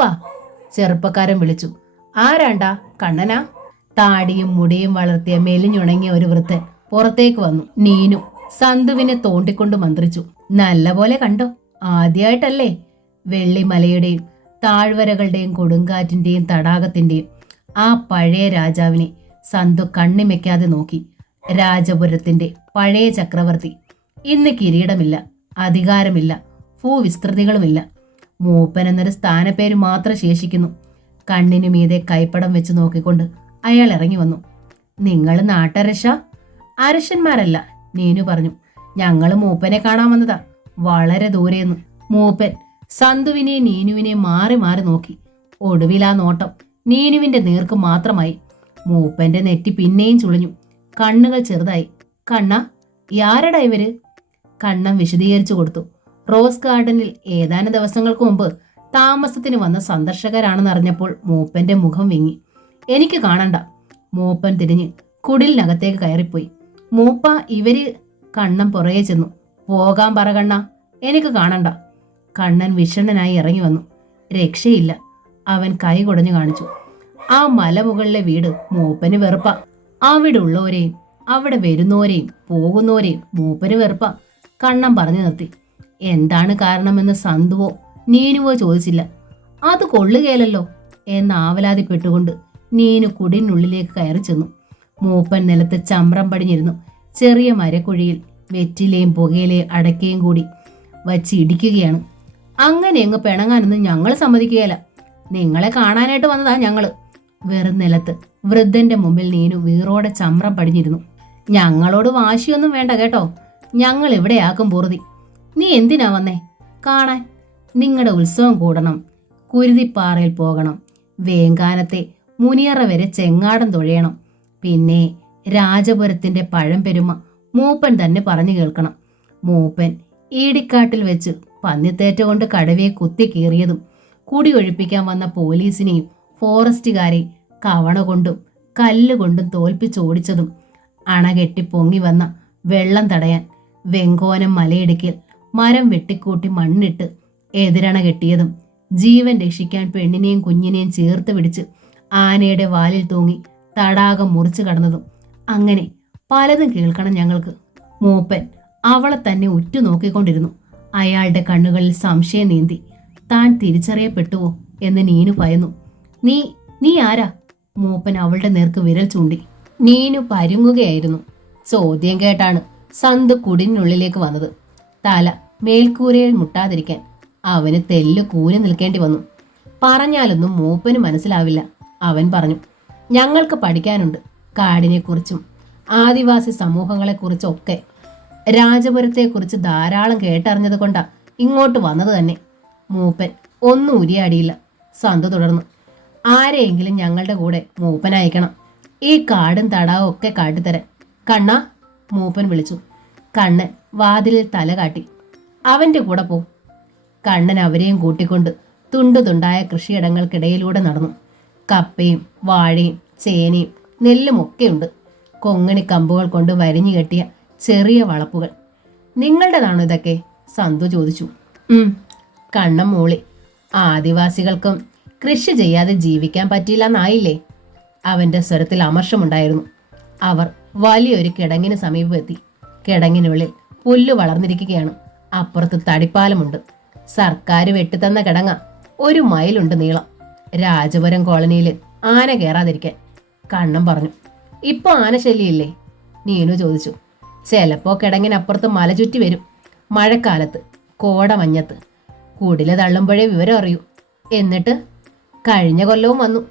ചെറുപ്പക്കാരൻ വിളിച്ചു. ആരാണ്ടാ? കണ്ണനാ? താടിയും മുടിയും വളർത്തിയ മെലിഞ്ഞുണങ്ങിയ ഒരു വൃദ്ധൻ പുറത്തേക്ക് വന്നു. നീനു സന്തുവിനെ തോണ്ടിക്കൊണ്ട് മന്ത്രിച്ചു. നല്ല പോലെ കണ്ടോ? ആദ്യമായിട്ടല്ലേ? വെള്ളിമലയുടെയും താഴ്വരകളുടെയും കൊടുങ്കാറ്റിന്റെയും തടാകത്തിന്റെയും ആ പഴയ രാജാവിനെ സന്തു കണ്ണിമയ്ക്കാതെ നോക്കി. രാജപുരത്തിന്റെ പഴയ ചക്രവർത്തി. ഇന്ന് കിരീടമില്ല, അധികാരമില്ല, ഭൂവിസ്തൃതികളുമില്ല. മൂപ്പൻ എന്നൊരു സ്ഥാനപ്പേര് മാത്രം ശേഷിക്കുന്നു. കണ്ണിനു മീതെ കൈപ്പടം വെച്ച് നോക്കിക്കൊണ്ട് അയാൾ ഇറങ്ങി വന്നു. നിങ്ങൾ നാട്ടരശ? അരശന്മാരല്ല, നീനു പറഞ്ഞു. ഞങ്ങൾ മൂപ്പനെ കാണാൻ വന്നതാ, വളരെ ദൂരെന്ന്. മൂപ്പൻ സന്തുവിനെയും നീനുവിനെയും മാറി മാറി നോക്കി. ഒടുവിൽ ആ നോട്ടം നീനുവിന്റെ നേർക്ക് മാത്രമായി. മൂപ്പന്റെ നെറ്റി പിന്നെയും ചുളിഞ്ഞു. കണ്ണുകൾ ചെറുതായി. കണ്ണ, യാരടാ ഇവര്? കണ്ണം വിശദീകരിച്ചു കൊടുത്തു. റോസ് ഗാർഡനിൽ ഏതാനും ദിവസങ്ങൾക്ക് മുമ്പ് താമസത്തിന് വന്ന സന്ദർശകരാണെന്നറിഞ്ഞപ്പോൾ മൂപ്പന്റെ മുഖം വിങ്ങി. എനിക്ക് കാണണ്ട. മൂപ്പൻ തിരിഞ്ഞ് കുടിലിനകത്തേക്ക് കയറിപ്പോയി. മൂപ്പ, ഇവര്. കണ്ണൻ പുറകെ ചെന്നു. പോകാൻ പറ കണ്ണ, എനിക്ക് കാണണ്ട. കണ്ണൻ വിഷണ്ണനായി ഇറങ്ങി വന്നു. രക്ഷയില്ല. അവൻ കൈ കുടഞ്ഞു കാണിച്ചു. ആ മലമുകളിലെ വീട് മൂപ്പന് വെറുപ്പ. അവിടെ ഉള്ളവരെയും അവിടെ വരുന്നവരെയും പോകുന്നവരെയും മൂപ്പന് വെറുപ്പ. കണ്ണൻ പറഞ്ഞു നിർത്തി. എന്താണ് കാരണമെന്ന് സന്തുവോ നീനുവോ ചോദിച്ചില്ല. അത് കൊള്ളുകയല്ലോ എന്ന് ആവലാതിപ്പെട്ടുകൊണ്ട് നീനു കുടിനുള്ളിലേക്ക് കയറി ചെന്നു. മൂപ്പൻ നിലത്ത് ചമ്രം പടിഞ്ഞിരുന്നു. ചെറിയ മരക്കുഴിയിൽ വെറ്റിലയും പുകയിലയും അടക്കയും കൂടി വച്ച് ഇടിക്കുകയാണ്. അങ്ങനെ അങ്ങ് പിണങ്ങാനൊന്നും ഞങ്ങൾ സമ്മതിക്കുകയില്ല. നിങ്ങളെ കാണാനായിട്ട് വന്നതാ ഞങ്ങള്. വെറും നിലത്ത് വൃദ്ധന്റെ മുമ്പിൽ നീനു വീറോടെ ചമ്രം പടിഞ്ഞിരുന്നു. ഞങ്ങളോട് വാശിയൊന്നും വേണ്ട കേട്ടോ. ഞങ്ങൾ ഇവിടെയാക്കും പൊറുതി. നീ എന്തിനാ വന്നേ? കാണാൻ. നിങ്ങളുടെ ഉത്സവം കൂടണം, കുരുതിപ്പാറയിൽ പോകണം, വേങ്കാനത്തെ മുനിയറ വരെ ചെങ്ങാടം തുഴയണം. പിന്നെ രാജപുരത്തിന്റെ പഴംപെരുമ മൂപ്പൻ തന്നെ പറഞ്ഞു കേൾക്കണം. മൂപ്പൻ ഈടിക്കാട്ടിൽ വെച്ച് പന്നിത്തേറ്റ കൊണ്ട് കടവയെ കുത്തി കീറിയതും കുടിയൊഴിപ്പിക്കാൻ വന്ന പോലീസിനെയും ഫോറസ്റ്റുകാരെ കവണ കൊണ്ടും കല്ലുകൊണ്ടും തോൽപ്പിച്ചോടിച്ചതും അണകെട്ടി പൊങ്ങി വന്ന വെള്ളം തടയാൻ വെങ്കോനം മലയിടുക്കിൽ മരം വെട്ടിക്കൂട്ടി മണ്ണിട്ട് എതിരണ കെട്ടിയതും ജീവൻ രക്ഷിക്കാൻ പെണ്ണിനെയും കുഞ്ഞിനെയും ചേർത്ത് പിടിച്ച് ആനയുടെ വാലിൽ തൂങ്ങി തടാകം മുറിച്ചു കടന്നതും അങ്ങനെ പലതും കേൾക്കണം ഞങ്ങൾക്ക്. മൂപ്പൻ അവളെ തന്നെ ഉറ്റുനോക്കിക്കൊണ്ടിരുന്നു. അയാളുടെ കണ്ണുകളിൽ സംശയം നീന്തി. താൻ തിരിച്ചറിയപ്പെട്ടുവോ എന്ന് നീനു ഭയന്നു. നീ ആരാ? മൂപ്പൻ അവളുടെ നേർക്ക് വിരൽ ചൂണ്ടി. നീനു പരുങ്ങുകയായിരുന്നു. ചോദ്യം കേട്ടാണ് സന്തു കുടിനുള്ളിലേക്ക് വന്നത്. തല മേൽക്കൂരയിൽ മുട്ടാതിരിക്കാൻ അവന് തെല്ലു കൂരി നിൽക്കേണ്ടി വന്നു. പറഞ്ഞാലൊന്നും മൂപ്പന് മനസ്സിലാവില്ല. അവൻ പറഞ്ഞു, ഞങ്ങൾക്ക് പഠിക്കാനുണ്ട് കാടിനെക്കുറിച്ചും ആദിവാസി സമൂഹങ്ങളെക്കുറിച്ചൊക്കെ. രാജപുരത്തെക്കുറിച്ച് ധാരാളം കേട്ടറിഞ്ഞത് കൊണ്ടാ ഇങ്ങോട്ട് വന്നത് തന്നെ. മൂപ്പൻ ഒന്നും ഉരിയാടിയില്ല. സന്തു തുടർന്നു, ആരെയെങ്കിലും ഞങ്ങളുടെ കൂടെ മൂപ്പൻ അയക്കണം. ഈ കാടും തടാവും ഒക്കെ കാട്ടിത്തരാൻ. കണ്ണാ, മൂപ്പൻ വിളിച്ചു. കണ്ണൻ വാതിലിൽ തല കാട്ടി. അവന്റെ കൂടെ പോ. കണ്ണൻ അവരെയും കൂട്ടിക്കൊണ്ട് തുണ്ടു തുണ്ടായ കൃഷിയിടങ്ങൾക്കിടയിലൂടെ നടന്നു. കപ്പയും വാഴയും ചേനയും നെല്ലും ഒക്കെയുണ്ട്. കൊങ്ങണി കമ്പുകൾ കൊണ്ട് വരിഞ്ഞു കെട്ടിയ ചെറിയ വളപ്പുകൾ. നിങ്ങളുടേതാണോ ഇതൊക്കെ? സന്തു ചോദിച്ചു. കണ്ണൻ മൂളി. ആദിവാസികൾക്കും കൃഷി ചെയ്യാതെ ജീവിക്കാൻ പറ്റിയില്ലെന്നായില്ലേ? അവന്റെ സ്വരത്തിൽ അമർഷമുണ്ടായിരുന്നു. അവർ വലിയൊരു കിടങ്ങിന് സമീപമെത്തി. കിടങ്ങിനുള്ളിൽ പുല്ല് വളർന്നിരിക്കുകയാണ്. അപ്പുറത്ത് തടിപ്പാലമുണ്ട്. സർക്കാർ വെട്ടിത്തന്ന കിടങ്ങ. 1 മൈലുണ്ട് നീളം. രാജപുരം കോളനിയിൽ ആന കയറാതിരിക്കാൻ. കണ്ണൻ പറഞ്ഞു. ഇപ്പൊ ആനശല്യമില്ലേ? നീനു ചോദിച്ചു. ചിലപ്പോ കിടങ്ങിനപ്പുറത്ത് മല ചുറ്റി വരും. മഴക്കാലത്ത്, കോടമഞ്ഞത്ത്. കുടില് തള്ളുമ്പോഴേ വിവരം അറിയൂ. എന്നിട്ട് കഴിഞ്ഞ കൊല്ലവും വന്നു.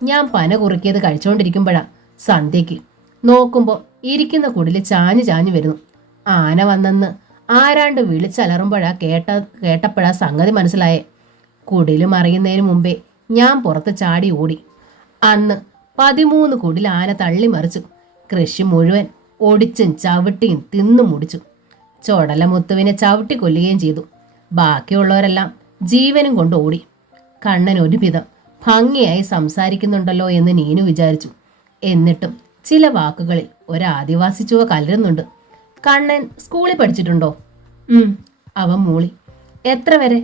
ഞാൻ പന കുറുക്കിയത് കഴിച്ചുകൊണ്ടിരിക്കുമ്പോഴാ സന്ധ്യയ്ക്ക് നോക്കുമ്പോൾ ഇരിക്കുന്ന കുടില് ചാഞ്ഞു ചാഞ്ഞു വരുന്നു. ആന വന്നെന്ന് ആരാണ്ട് വിളിച്ചലറുമ്പോഴാ കേട്ടപ്പോഴാ സംഗതി മനസ്സിലായേ. കുടില് മറിയുന്നതിന് മുമ്പേ ഞാൻ പുറത്ത് ചാടി ഓടി. അന്ന് 13 കുടിൽ ആന തള്ളി മറിച്ചു. കൃഷി മുഴുവൻ ഒടിച്ചും ചവിട്ടിയും തിന്നും മുടിച്ചു. ചൊടലമുത്തുവിനെ ചവിട്ടി കൊല്ലുകയും ചെയ്തു. ബാക്കിയുള്ളവരെല്ലാം ജീവനും കൊണ്ട് ഓടി. കണ്ണൻ ഒരുവിധം ഭംഗിയായി സംസാരിക്കുന്നുണ്ടല്ലോ എന്ന് നീനു വിചാരിച്ചു. എന്നിട്ടും ചില വാക്കുകളിൽ ഒരാദിവാസി ചുവ കലരുന്നുണ്ട്. കണ്ണൻ സ്കൂളിൽ പഠിച്ചിട്ടുണ്ടോ? അവൻ മൂളി. എത്ര വരെ?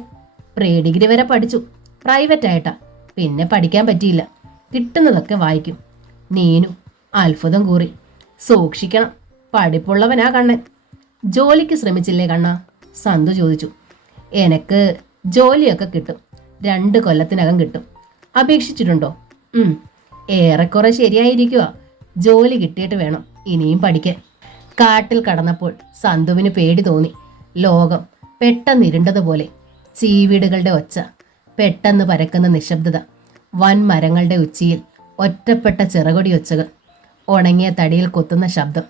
പ്രീ ഡിഗ്രി വരെ പഠിച്ചു. പ്രൈവറ്റ് ആയിട്ടാ. പിന്നെ പഠിക്കാൻ പറ്റിയില്ല. കിട്ടുന്നതൊക്കെ വായിക്കും. നീനു അത്ഭുതം കൂറി. സൂക്ഷിക്കണം, പഠിപ്പുള്ളവനാ കണ്ണൻ. ജോലിക്ക് ശ്രമിച്ചില്ലേ കണ്ണാ? സന്തു ചോദിച്ചു. എനക്ക് ജോലിയൊക്കെ കിട്ടും. 2 കൊല്ലത്തിനകം കിട്ടും. അപേക്ഷിച്ചിട്ടുണ്ടോ? ഏറെക്കുറെ ശരിയായിരിക്കുക. ജോലി കിട്ടിയിട്ട് വേണം ഇനിയും പഠിക്കാൻ. കാട്ടിൽ കടന്നപ്പോൾ സന്തുവിന് പേടി തോന്നി. ലോകം പെട്ടെന്ന് ഇരുണ്ടതുപോലെ. ചീവീടുകളുടെ ഒച്ച, പെട്ടെന്ന് പരക്കുന്ന നിശബ്ദത, വൻമരങ്ങളുടെ ഉച്ചിയിൽ ഒറ്റപ്പെട്ട ചിറകൊടി ഒച്ചകൾ, ഉണങ്ങിയ തടിയിൽ കൊത്തുന്ന ശബ്ദം,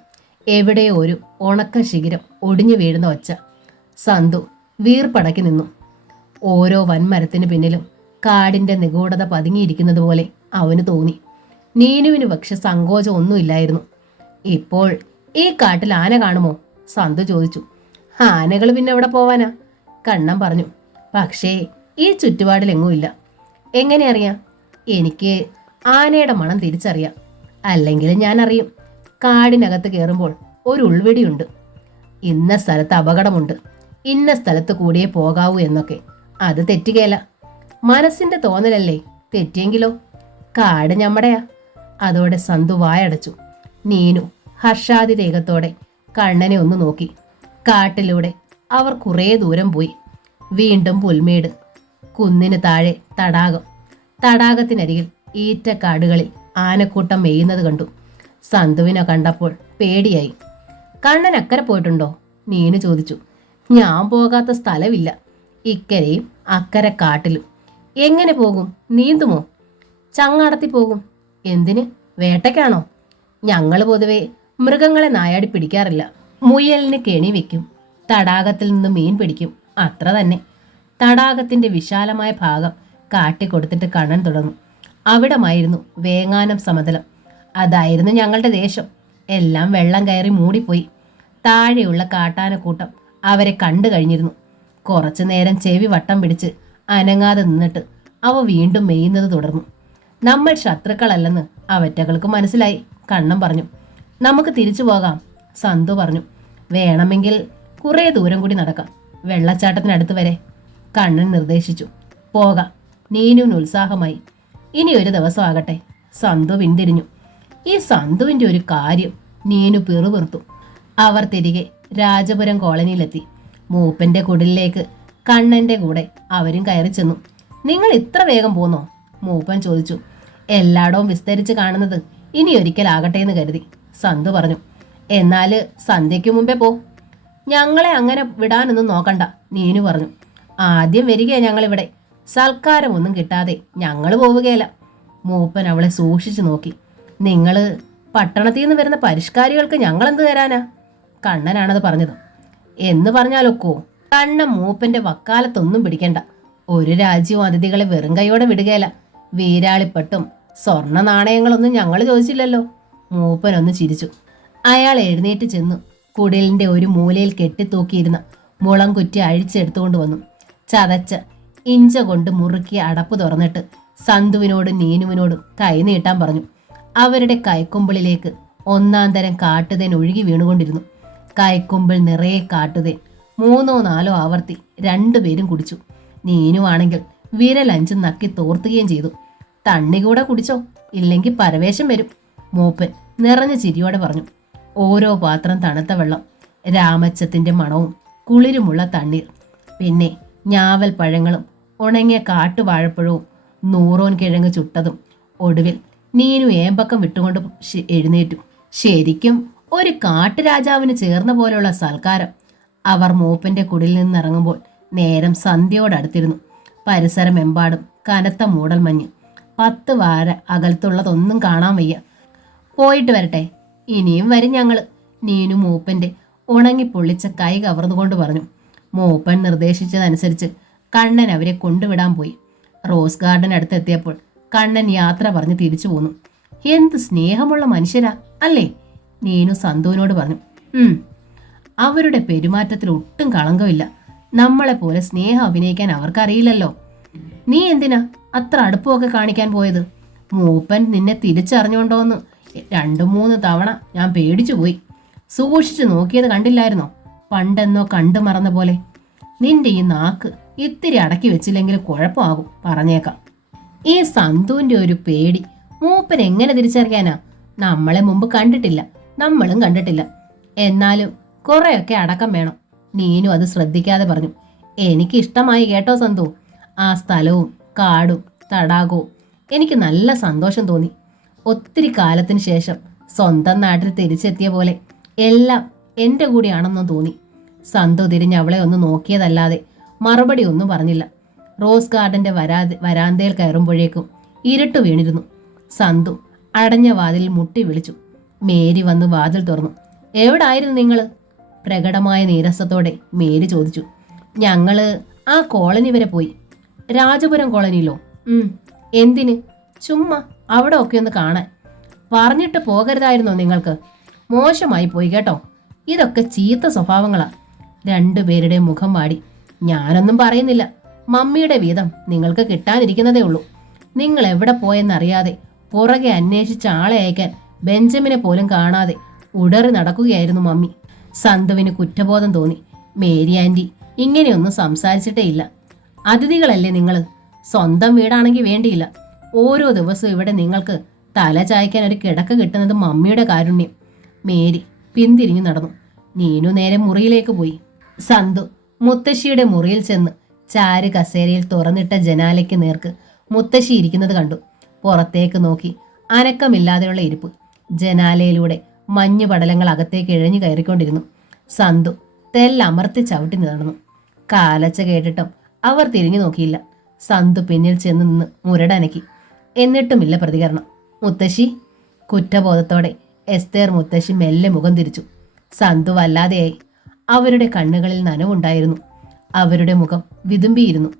എവിടെയോ ഒരു ഉണക്ക ശിഖിരം ഒടിഞ്ഞു വീഴുന്ന ഒച്ച. സന്തു വീർപ്പടക്കി നിന്നു. ഓരോ വൻമരത്തിന് പിന്നിലും കാടിന്റെ നിഗൂഢത പതുങ്ങിയിരിക്കുന്നത് പോലെ അവന് തോന്നി. നീനുവിന് പക്ഷെ സങ്കോചം ഒന്നുമില്ലായിരുന്നു. ഇപ്പോൾ ഈ കാട്ടിൽ ആന കാണുമോ? സന്തു ചോദിച്ചു. ആനകൾ പിന്നെ എവിടെ പോവാനാ? കണ്ണൻ പറഞ്ഞു. പക്ഷേ ഈ ചുറ്റുപാടിലെങ്ങും ഇല്ല. എങ്ങനെ അറിയാം? എനിക്ക് ആനയുടെ മണം തിരിച്ചറിയാം. അല്ലെങ്കിൽ ഞാൻ അറിയും. കാടിനകത്ത് കയറുമ്പോൾ ഒരു ഉൾവെടിയുണ്ട്. ഇന്ന സ്ഥലത്ത് അപകടമുണ്ട്, ഇന്ന സ്ഥലത്ത് കൂടിയേ പോകാവൂ എന്നൊക്കെ. അത് തെറ്റുകയല്ല. മനസ്സിന്റെ തോന്നലല്ലേ. തെറ്റിയെങ്കിലോ? കാട് ഞമ്മടെയാ. അതോടെ സന്തു വായടച്ചു. നീനു ഹർഷാതിരേകത്തോടെ കണ്ണനെ ഒന്ന് നോക്കി. കാട്ടിലൂടെ അവർ കുറേ ദൂരം പോയി. വീണ്ടും പുൽമേട്. കുന്നിന് താഴെ തടാകം. തടാകത്തിനരികിൽ ഈറ്റക്കാടുകളിൽ ആനക്കൂട്ടം മെയ്യുന്നത് കണ്ടു. സന്തുവിനെ കണ്ടപ്പോൾ പേടിയായി. കണ്ണൻ അക്കരെ പോയിട്ടുണ്ടോ? നീനു ചോദിച്ചു. ഞാൻ പോകാത്ത സ്ഥലമില്ല. ഇക്കരെയും അക്കരെ കാട്ടിലും. എങ്ങനെ പോകും? നീന്തുമോ? ചങ്ങാടത്തി പോകും. എന്തിന്? വേട്ടയ്ക്കാണോ? ഞങ്ങൾ പൊതുവെ മൃഗങ്ങളെ നായാടി പിടിക്കാറില്ല. മുയലിന് കെണി വെക്കും. തടാകത്തിൽ നിന്ന് മീൻ പിടിക്കും. അത്ര തന്നെ. തടാകത്തിന്റെ വിശാലമായ ഭാഗം കാട്ടിക്കൊടുത്തിട്ട് കണ്ണൻ തുടർന്നു. അവിടമായിരുന്നു വേങ്ങാനം സമതലം. അതായിരുന്നു ഞങ്ങളുടെ ദേശം. എല്ലാം വെള്ളം കയറി മൂടിപ്പോയി. താഴെയുള്ള കാട്ടാനക്കൂട്ടം അവരെ കണ്ടു കഴിഞ്ഞിരുന്നു. കുറച്ചു നേരം ചെവി വട്ടം പിടിച്ച് അനങ്ങാതെ നിന്നിട്ട് അവ വീണ്ടും മെയ്യുന്നത് തുടർന്നു. നമ്മൾ ശത്രുക്കളല്ലെന്ന് അവറ്റകൾക്ക് മനസ്സിലായി. കണ്ണൻ പറഞ്ഞു, നമുക്ക് തിരിച്ചു പോകാം. സന്തു പറഞ്ഞു, വേണമെങ്കിൽ കുറേ ദൂരം കൂടി നടക്കാം, വെള്ളച്ചാട്ടത്തിനടുത്ത് വരെ. കണ്ണൻ നിർദ്ദേശിച്ചു. പോകാം. നീനുവിന് ഉത്സാഹമായി. ഇനി ഒരു ദിവസം ആകട്ടെ. സന്തു പിന്തിരിഞ്ഞു. ഈ സന്തുവിൻ്റെ ഒരു കാര്യം നീനു പിറുപിറുത്തു. അവർ തിരികെ രാജപുരം കോളനിയിലെത്തി. മൂപ്പന്റെ കുടിലേക്ക് കണ്ണന്റെ കൂടെ അവരും കയറി ചെന്നു. നിങ്ങൾ ഇത്ര വേഗം പോന്നോ? മൂപ്പൻ ചോദിച്ചു. എല്ലായിടവും വിസ്തരിച്ച് കാണുന്നത് ഇനി ഒരിക്കലാകട്ടെ എന്ന് കരുതി. സന്തു പറഞ്ഞു. എന്നാൽ സന്ധ്യയ്ക്ക് മുമ്പേ പോ. ഞങ്ങളെ അങ്ങനെ വിടാനൊന്നും നോക്കണ്ട, നീനു പറഞ്ഞു. ആദ്യം വരികയാ ഞങ്ങളിവിടെ. സൽക്കാരമൊന്നും കിട്ടാതെ ഞങ്ങൾ പോവുകയില്ല. മൂപ്പൻ അവളെ സൂക്ഷിച്ചു നോക്കി. നിങ്ങൾ പട്ടണത്തിൽ നിന്ന് വരുന്ന പരിഷ്കാരികൾക്ക് ഞങ്ങളെന്ത് തരാനാ? കണ്ണനാണത് പറഞ്ഞത്. എന്ന് പറഞ്ഞാലൊക്കോ? കണ്ണൻ മൂപ്പന്റെ വക്കാലത്തൊന്നും പിടിക്കണ്ട. ഒരു രാജ്യവും അതിഥികളെ വെറും കൈയോടെ വിടുകയില്ല. വീരാളിപ്പട്ടും സ്വർണ്ണ നാണയങ്ങളൊന്നും ഞങ്ങൾ ചോദിച്ചില്ലല്ലോ. മൂപ്പനൊന്ന് ചിരിച്ചു. അയാൾ എഴുന്നേറ്റ് ചെന്നു കുടിലിന്റെ ഒരു മൂലയിൽ കെട്ടിത്തൂക്കിയിരുന്ന മുളം കുറ്റി അഴിച്ചെടുത്തുകൊണ്ട് വന്നു. ചതച്ച ഇഞ്ച കൊണ്ട് മുറുക്കിയ അടപ്പ് തുറന്നിട്ട് സന്തുവിനോടും നീനുവിനോടും കൈ നീട്ടാൻ പറഞ്ഞു. അവരുടെ കൈക്കുമ്പിളിലേക്ക് ഒന്നാം തരം കാട്ടുതേൻ ഒഴുകി വീണുകൊണ്ടിരുന്നു. കൈക്കുമ്പിൾ നിറയെ കാട്ടുതേൻ 3 or 4 ആവർത്തി രണ്ടുപേരും കുടിച്ചു. നീനുവാണെങ്കിൽ വിരലഞ്ചും നക്കി തോർത്തുകയും ചെയ്തു. തണ്ണി കൂടെ കുടിച്ചോ, ഇല്ലെങ്കിൽ പരവേശം വരും. മൂപ്പൻ നിറഞ്ഞ ചിരിയോടെ പറഞ്ഞു. ഓരോ പാത്രം തണുത്ത വെള്ളം, രാമച്ചത്തിന്റെ മണവും കുളിരുമുള്ള തണ്ണീർ, പിന്നെ ഞാവൽ പഴങ്ങളും ഉണങ്ങിയ കാട്ടുവാഴപ്പഴവും 100 കിഴങ്ങ് ചുട്ടതും. ഒടുവിൽ നീനു ഏമ്പക്കം വിട്ടുകൊണ്ട് എഴുന്നേറ്റു. ശരിക്കും ഒരു കാട്ടുരാജാവിന് ചേർന്ന പോലെയുള്ള സൽക്കാരം. അവർ മൂപ്പന്റെ കുടിൽ നിന്നിറങ്ങുമ്പോൾ നേരം സന്ധ്യയോടടുത്തിരുന്നു. പരിസരമെമ്പാടും കനത്ത മൂടൽമഞ്ഞ്. 10 വാര അകലത്തുള്ളതൊന്നും കാണാൻ വയ്യ. പോയിട്ട് വരട്ടെ, ഇനിയും വരും ഞങ്ങള്. നീനു മൂപ്പന്റെ ഉണങ്ങിപ്പൊള്ളിച്ച കൈ കവർന്നുകൊണ്ട് പറഞ്ഞു. മൂപ്പൻ നിർദ്ദേശിച്ചതനുസരിച്ച് കണ്ണൻ അവരെ കൊണ്ടുവിടാൻ പോയി. റോസ് ഗാർഡൻ അടുത്തെത്തിയപ്പോൾ കണ്ണൻ യാത്ര പറഞ്ഞ് തിരിച്ചു പോന്നു. എന്ത് സ്നേഹമുള്ള മനുഷ്യരാ അല്ലേ? നീനു സന്തുവിനോട് പറഞ്ഞു. അവരുടെ പെരുമാറ്റത്തിൽ ഒട്ടും കളങ്കമില്ല. നമ്മളെപ്പോലെ സ്നേഹം അഭിനയിക്കാൻ അവർക്കറിയില്ലല്ലോ. നീ എന്തിനാ അത്ര അടുപ്പമൊക്കെ കാണിക്കാൻ പോയത്? മൂപ്പൻ നിന്നെ തിരിച്ചറിഞ്ഞോണ്ടോന്ന് 2-3 തവണ ഞാൻ പേടിച്ചു പോയി. സൂക്ഷിച്ചു നോക്കിയത് കണ്ടില്ലായിരുന്നോ? പണ്ടെന്നോ കണ്ടു മറന്ന പോലെ. നിന്റെ ഈ നാക്ക് ഇത്തിരി അടക്കി വെച്ചില്ലെങ്കിൽ കുഴപ്പമാകും, പറഞ്ഞേക്കാം. ഈ സന്തുവിന്റെ ഒരു പേടി മൂപ്പൻ എങ്ങനെ തിരിച്ചറിയാനാ? നമ്മളെ മുമ്പ് കണ്ടിട്ടില്ല, നമ്മളും കണ്ടിട്ടില്ല. എന്നാലും കുറെയൊക്കെ അടക്കം വേണം. നീനു അത് ശ്രദ്ധിക്കാതെ പറഞ്ഞു. എനിക്ക് ഇഷ്ടമായി കേട്ടോ സന്തു. ആ സ്ഥലവും കാടും തടാകവും എനിക്ക് നല്ല സന്തോഷം തോന്നി. ഒത്തിരി കാലത്തിന് ശേഷം സ്വന്തം നാട്ടിൽ തിരിച്ചെത്തിയ പോലെ എല്ലാം എൻ്റെ കൂടിയാണെന്നും തോന്നി. സന്തു തിരിഞ്ഞ് അവളെ ഒന്ന് നോക്കിയതല്ലാതെ മറുപടി ഒന്നും പറഞ്ഞില്ല. റോസ് ഗാർഡന്റെ വരാന്തയിൽ കയറുമ്പോഴേക്കും ഇരുട്ട് വീണിരുന്നു. സന്തു അടഞ്ഞ വാതിലിൽ മുട്ടി വിളിച്ചു. മേരി വന്ന് വാതിൽ തുറന്നു. എവിടായിരുന്നു നിങ്ങൾ? പ്രകടമായ നീരസത്തോടെ മേരി ചോദിച്ചു. ഞങ്ങള് ആ കോളനി വരെ പോയി. രാജപുരം കോളനിയിലോ? എന്തിന്? ചുമ്മാ അവിടെ ഒക്കെ ഒന്ന് കാണാൻ. പറഞ്ഞിട്ട് പോകരുതായിരുന്നോ നിങ്ങൾക്ക്? മോശമായി പോയി കേട്ടോ. ഇതൊക്കെ ചീത്ത സ്വഭാവങ്ങളാ. 2 പേരുടെ മുഖം വാടി. ഞാനൊന്നും പറയുന്നില്ല. മമ്മിയുടെ വീതം നിങ്ങൾക്ക് കിട്ടാനിരിക്കുന്നതേ ഉള്ളൂ. നിങ്ങൾ എവിടെ പോയെന്നറിയാതെ പുറകെ അന്വേഷിച്ച ആളെ അയക്കാൻ ബെഞ്ചമിനെ പോലും കാണാതെ ഉടറി നടക്കുകയായിരുന്നു മമ്മി. സന്തുവിന് കുറ്റബോധം തോന്നി. മേരി ആൻറ്റി ഇങ്ങനെയൊന്നും സംസാരിച്ചിട്ടേ ഇല്ല. അതിഥികളല്ലേ നിങ്ങൾ? സ്വന്തം വീടാണെങ്കിൽ വേണ്ടിയില്ല. ഓരോ ദിവസവും ഇവിടെ നിങ്ങൾക്ക് തല ചായ്ക്കാൻ ഒരു കിടക്ക കിട്ടുന്നത് മമ്മിയുടെ കാരുണ്യം. മേരി പിന്തിരിഞ്ഞു നടന്നു. നീനു നേരെ മുറിയിലേക്ക് പോയി. സന്തു മുത്തശ്ശിയുടെ മുറിയിൽ ചെന്ന് ചാരു കസേരയിൽ തുറന്നിട്ട ജനാലയ്ക്ക് നേർക്ക് മുത്തശ്ശി ഇരിക്കുന്നത് കണ്ടു. പുറത്തേക്ക് നോക്കി അനക്കമില്ലാതെയുള്ള ഇരിപ്പ്. ജനാലയിലൂടെ മഞ്ഞു പടലങ്ങൾ അകത്തേക്ക് ഇഴഞ്ഞു കയറിക്കൊണ്ടിരുന്നു. സന്തു തെല്ലമർത്തി ചവിട്ടി നടന്നു. കാലച്ച കേട്ടിട്ടും അവർ തിരിഞ്ഞു നോക്കിയില്ല. സന്തു പിന്നിൽ ചെന്ന് നിന്ന് മുരടനക്കി. എന്നിട്ടുമില്ല പ്രതികരണം. മുത്തശ്ശി? കുറ്റബോധത്തോടെ എസ്തേർ മുത്തശ്ശി മെല്ലെ മുഖം തിരിച്ചു. സന്തു വല്ലാതെയായി. അവരുടെ കണ്ണുകളിൽ നനവുണ്ടായിരുന്നു. അവരുടെ മുഖം വിതുമ്പിയിരുന്നു.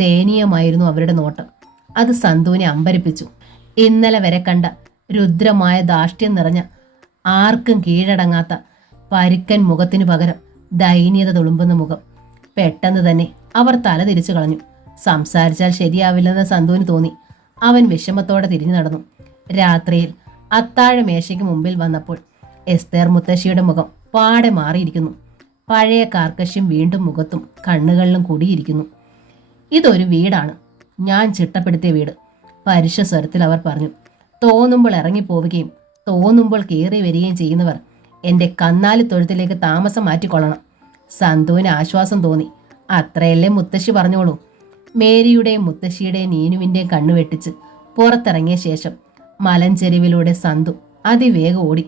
ദയനീയമായിരുന്നു അവരുടെ നോട്ടം. അത് സന്തുവിനെ അമ്പരിപ്പിച്ചു. ഇന്നലെ വരെ കണ്ട രുദ്രമായ ധാർഷ്ട്യം നിറഞ്ഞ, ആർക്കും കീഴടങ്ങാത്ത പരുക്കൻ മുഖത്തിനു പകരം ദൈന്യത തുളുമ്പുന്ന മുഖം. പെട്ടെന്ന് തന്നെ അവർ തല തിരിച്ചു കളഞ്ഞു. സംസാരിച്ചാൽ ശരിയാവില്ലെന്ന് സന്തുവിന് തോന്നി. അവൻ വിഷമത്തോടെ തിരിഞ്ഞു നടന്നു. രാത്രിയിൽ അത്താഴ മേശയ്ക്ക് മുമ്പിൽ വന്നപ്പോൾ എസ്തേർ മുത്തശ്ശിയുടെ മുഖം പാടെ മാറിയിരിക്കുന്നു. പഴയ കാർക്കശ്യം വീണ്ടും മുഖത്തും കണ്ണുകളിലും കൂടിയിരിക്കുന്നു. ഇതൊരു വീടാണ്, ഞാൻ ചിട്ടപ്പെടുത്തിയ വീട്, പരുഷ സ്വരത്തിൽ അവർ പറഞ്ഞു. തോന്നുമ്പോൾ ഇറങ്ങിപ്പോവുകയും തോന്നുമ്പോൾ കയറി വരികയും ചെയ്യുന്നവർ എൻ്റെ കന്നാലി തൊഴുത്തിലേക്ക് താമസം മാറ്റിക്കൊള്ളണം. സന്തുവിന് ആശ്വാസം തോന്നി. അത്രയല്ലേ മുത്തശ്ശി പറഞ്ഞോളൂ. മേരിയുടെയും മുത്തശ്ശിയുടെയും നീനുവിൻ്റെയും കണ്ണുവെട്ടിച്ച് പുറത്തിറങ്ങിയ ശേഷം മലഞ്ചെരിവിലൂടെ സന്തു അതിവേഗം ഓടി.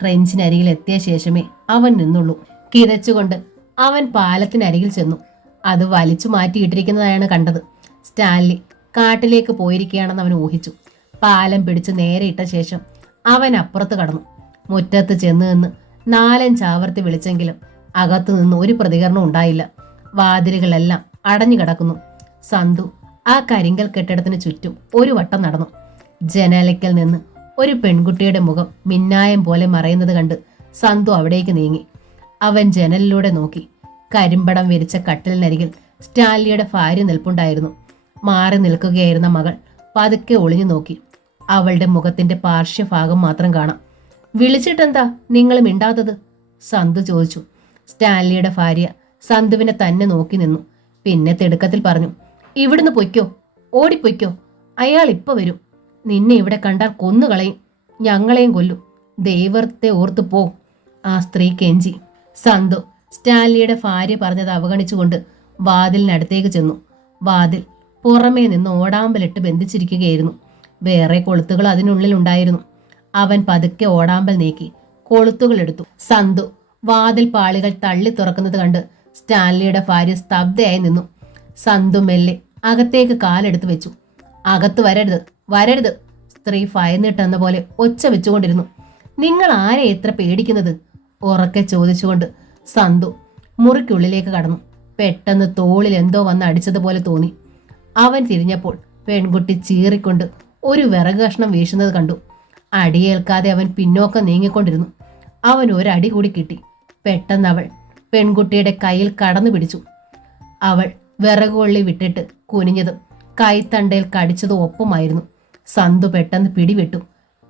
ട്രെഞ്ചിനരികിൽ എത്തിയ ശേഷമേ അവൻ നിന്നുള്ളൂ. കിതച്ചുകൊണ്ട് അവൻ പാലത്തിനരികിൽ ചെന്നു. അത് വലിച്ചു മാറ്റിയിട്ടിരിക്കുന്നതായാണ് കണ്ടത്. സ്റ്റാൻലി കാട്ടിലേക്ക് പോയിരിക്കുകയാണെന്ന് അവൻ ഊഹിച്ചു. പാലം പിടിച്ച് നേരെ ഇട്ട ശേഷം അവൻ അപ്പുറത്ത് കടന്നു. മുറ്റത്ത് ചെന്ന് നിന്ന് 4-5 ആവർത്തി വിളിച്ചെങ്കിലും അകത്തു നിന്ന് ഒരു പ്രതികരണം ഉണ്ടായില്ല. വാതിലുകളെല്ലാം അടഞ്ഞു കിടക്കുന്നു. സന്തു ആ കരിങ്കൽ കെട്ടിടത്തിന് ചുറ്റും ഒരു വട്ടം നടന്നു. ജനാലയ്ക്കൽ നിന്ന് ഒരു പെൺകുട്ടിയുടെ മുഖം മിന്നായം പോലെ മറയുന്നത് കണ്ട് സന്തു അവിടേക്ക് നീങ്ങി. അവൻ ജനലിലൂടെ നോക്കി. കരിമ്പടം വിരിച്ച കട്ടിലിനരികിൽ സ്റ്റാൻലിയുടെ ഭാര്യ നിൽപ്പുണ്ടായിരുന്നു. മാറി നിൽക്കുകയായിരുന്ന മകൾ പതുക്കെ ഒളിഞ്ഞു നോക്കി. അവളുടെ മുഖത്തിന്റെ പാർശ്വഭാഗം മാത്രം കാണാം. വിളിച്ചിട്ടെന്താ നിങ്ങൾ മിണ്ടാത്തത്? സന്തു ചോദിച്ചു. സ്റ്റാൻലിയുടെ ഭാര്യ സന്തുവിനെ തന്നെ നോക്കി നിന്നു. പിന്നെ തിടുക്കത്തിൽ പറഞ്ഞു, ഇവിടുന്ന് പൊയ്ക്കോ, ഓടിപ്പൊയ്ക്കോ, അയാൾ ഇപ്പൊ വരും. നിന്നെ ഇവിടെ കണ്ടാൽ കൊന്നുകളയും, ഞങ്ങളെയും കൊല്ലും. ദൈവത്തെ ഓർത്തു പോ, ആ സ്ത്രീ കെഞ്ചി. സന്തു സ്റ്റാൻലിയുടെ ഭാര്യ പറഞ്ഞത് അവഗണിച്ചുകൊണ്ട് വാതിലിനടുത്തേക്ക് ചെന്നു. വാതിൽ പുറമേ നിന്ന് ഓടാമ്പലിട്ട് ബന്ധിച്ചിരിക്കുകയായിരുന്നു. വേറെ കൊളുത്തുകൾ അതിനുള്ളിൽ ഉണ്ടായിരുന്നു. അവൻ പതുക്കെ ഓടാമ്പൽ നീക്കി കൊളുത്തുകൾ എടുത്തു. സന്തു വാതിൽ പാളികൾ തള്ളി തുറക്കുന്നത് കണ്ട് സ്റ്റാൻലിയുടെ ഭാര്യ സ്തബ്ധയായി നിന്നു. സന്തു മെല്ലെ അകത്തേക്ക് കാലെടുത്ത് വെച്ചു. അകത്ത് വരരുത്, വരരുത്, സ്ത്രീ ഭയന്നിട്ടെന്ന പോലെ ഒച്ച വെച്ചുകൊണ്ടിരുന്നു. നിങ്ങൾ ആരെ എത്ര പേടിക്കുന്നത്? ഉറക്കെ ചോദിച്ചുകൊണ്ട് സന്തു മുറിക്കുള്ളിലേക്ക് കടന്നു. പെട്ടെന്ന് തോളിൽ എന്തോ വന്ന് അടിച്ചതുപോലെ തോന്നി. അവൻ തിരിഞ്ഞപ്പോൾ പെൺകുട്ടി ചീറിക്കൊണ്ട് ഒരു വിറക് കഷ്ണം വീശുന്നത് കണ്ടു. അടിയേൽക്കാതെ അവൻ പിന്നോക്കം നീങ്ങിക്കൊണ്ടിരുന്നു. അവൻ ഒരടി കൂടി കിട്ടി. പെട്ടെന്ന് അവൾ പെൺകുട്ടിയുടെ കയ്യിൽ കടന്നു പിടിച്ചു. അവൾ വിറകുകൊള്ളി വിട്ടിട്ട് കുനിഞ്ഞതും കൈത്തണ്ടയിൽ കടിച്ചതും ഒപ്പമായിരുന്നു. സന്തു പെട്ടെന്ന് പിടിവിട്ടു.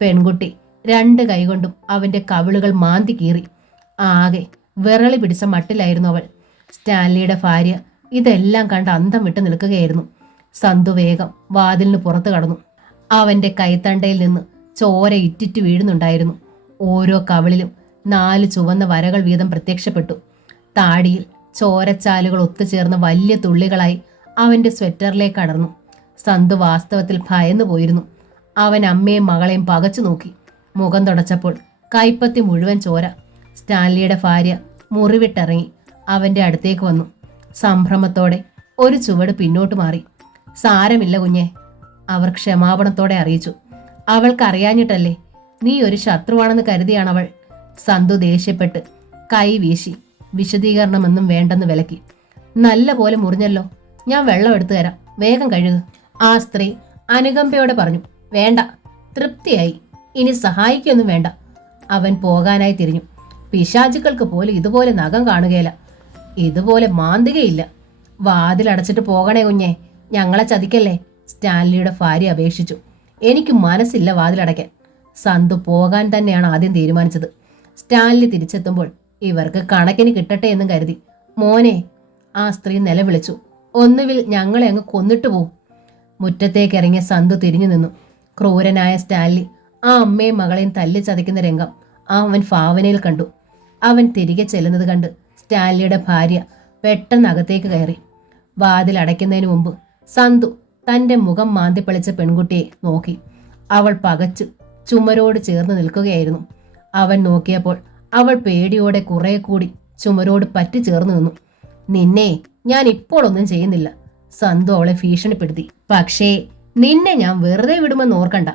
പെൺകുട്ടി 2 കൈകൊണ്ടും അവന്റെ കവിളുകൾ മാന്തി കീറി. ആകെ വിറളി പിടിച്ച മട്ടിലായിരുന്നു അവൾ. സ്റ്റാൻലിയുടെ ഭാര്യ ഇതെല്ലാം കണ്ട് അന്തം വിട്ട് നിൽക്കുകയായിരുന്നു. സന്തു വേഗം വാതിലിന് പുറത്തു കടന്നു. അവന്റെ കൈത്തണ്ടയിൽ നിന്ന് ചോര ഇറ്റിറ്റ് വീഴുന്നുണ്ടായിരുന്നു. ഓരോ കവിളിലും 4 ചുവന്ന വരകൾ വീതം പ്രത്യക്ഷപ്പെട്ടു. താടിയിൽ ചോരച്ചാലുകൾ ഒത്തുചേർന്ന വലിയ തുള്ളികളായി അവന്റെ സ്വെറ്ററിലേക്ക് അടർന്നു. സന്തു വാസ്തവത്തിൽ ഭയന്നു പോയിരുന്നു. അവൻ അമ്മയും മകളെയും പകച്ചു നോക്കി. മുഖം തുടച്ചപ്പോൾ കൈപ്പത്തി മുഴുവൻ ചോര. സ്റ്റാൻലിയുടെ ഭാര്യ മുറിവിട്ടിറങ്ങി അവന്റെ അടുത്തേക്ക് വന്നു. സംഭ്രമത്തോടെ ഒരു ചുവട് പിന്നോട്ട് മാറി. സാരമില്ല കുഞ്ഞെ, അവർ ക്ഷമാപണത്തോടെ അറിയിച്ചു. അവൾക്കറിയാഞ്ഞിട്ടല്ലേ, നീ ഒരു ശത്രുവാണെന്ന് കരുതിയാണവൾ. സന്തു ദേഷ്യപ്പെട്ട് കൈ വീശി വിശദീകരണമൊന്നും വേണ്ടെന്ന് വിലക്കി. നല്ല പോലെ മുറിഞ്ഞല്ലോ, ഞാൻ വെള്ളം എടുത്തു തരാം, വേഗം കഴുകുക. ആ സ്ത്രീ അനുകമ്പയോടെ പറഞ്ഞു. വേണ്ട, തൃപ്തിയായി, ഇനി സഹായിക്കൊന്നും വേണ്ട. അവൻ പോകാനായി തിരിഞ്ഞു. പിശാചുക്കൾക്ക് പോലും ഇതുപോലെ നഖം കാണുകയില്ല, ഇതുപോലെ മാന്തുകയില്ല. വാതിലടച്ചിട്ട് പോകണേ കുഞ്ഞെ, ഞങ്ങളെ ചതിക്കല്ലേ, സ്റ്റാൻലിയുടെ ഭാര്യ അപേക്ഷിച്ചു. എനിക്ക് മനസ്സില്ല വാതിലടയ്ക്കാൻ. സന്തു പോകാൻ തന്നെയാണ് ആദ്യം തീരുമാനിച്ചത്. സ്റ്റാൻലി തിരിച്ചെത്തുമ്പോൾ ഇവർക്ക് കണക്കിന് കിട്ടട്ടെ എന്നും കരുതി. മോനെ, ആ സ്ത്രീ നിലവിളിച്ചു, ഒന്നുകിൽ ഞങ്ങളെ അങ്ങ് കൊന്നിട്ട് പോവും. മുറ്റത്തേക്ക് ഇറങ്ങിയ സന്തു തിരിഞ്ഞു നിന്നു. ക്രൂരനായ സ്റ്റാൻലി ആ അമ്മയും മകളെയും തല്ലി ചതയ്ക്കുന്ന രംഗം അവൻ ഭാവനയിൽ കണ്ടു. അവൻ തിരികെ ചെല്ലുന്നത് കണ്ട് സ്റ്റാൻലിയുടെ ഭാര്യ പെട്ടെന്ന് അകത്തേക്ക് കയറി. വാതിൽ അടയ്ക്കുന്നതിന് മുമ്പ് സന്തു തന്റെ മുഖം മാന്തിപ്പളിച്ച പെൺകുട്ടിയെ നോക്കി. അവൾ പകച്ചു ചുമരോട് ചേർന്ന് നിൽക്കുകയായിരുന്നു. അവൻ നോക്കിയപ്പോൾ അവൾ പേടിയോടെ കുറെ കൂടി ചുമരോട് പറ്റി ചേർന്ന് നിന്നു. നിന്നെ ഞാൻ ഇപ്പോൾ ഒന്നും ചെയ്യുന്നില്ല, സന്തു അവളെ ഭീഷണിപ്പെടുത്തി. പക്ഷേ നിന്നെ ഞാൻ വെറുതെ വിടുമെന്ന് ഓർക്കണ്ട.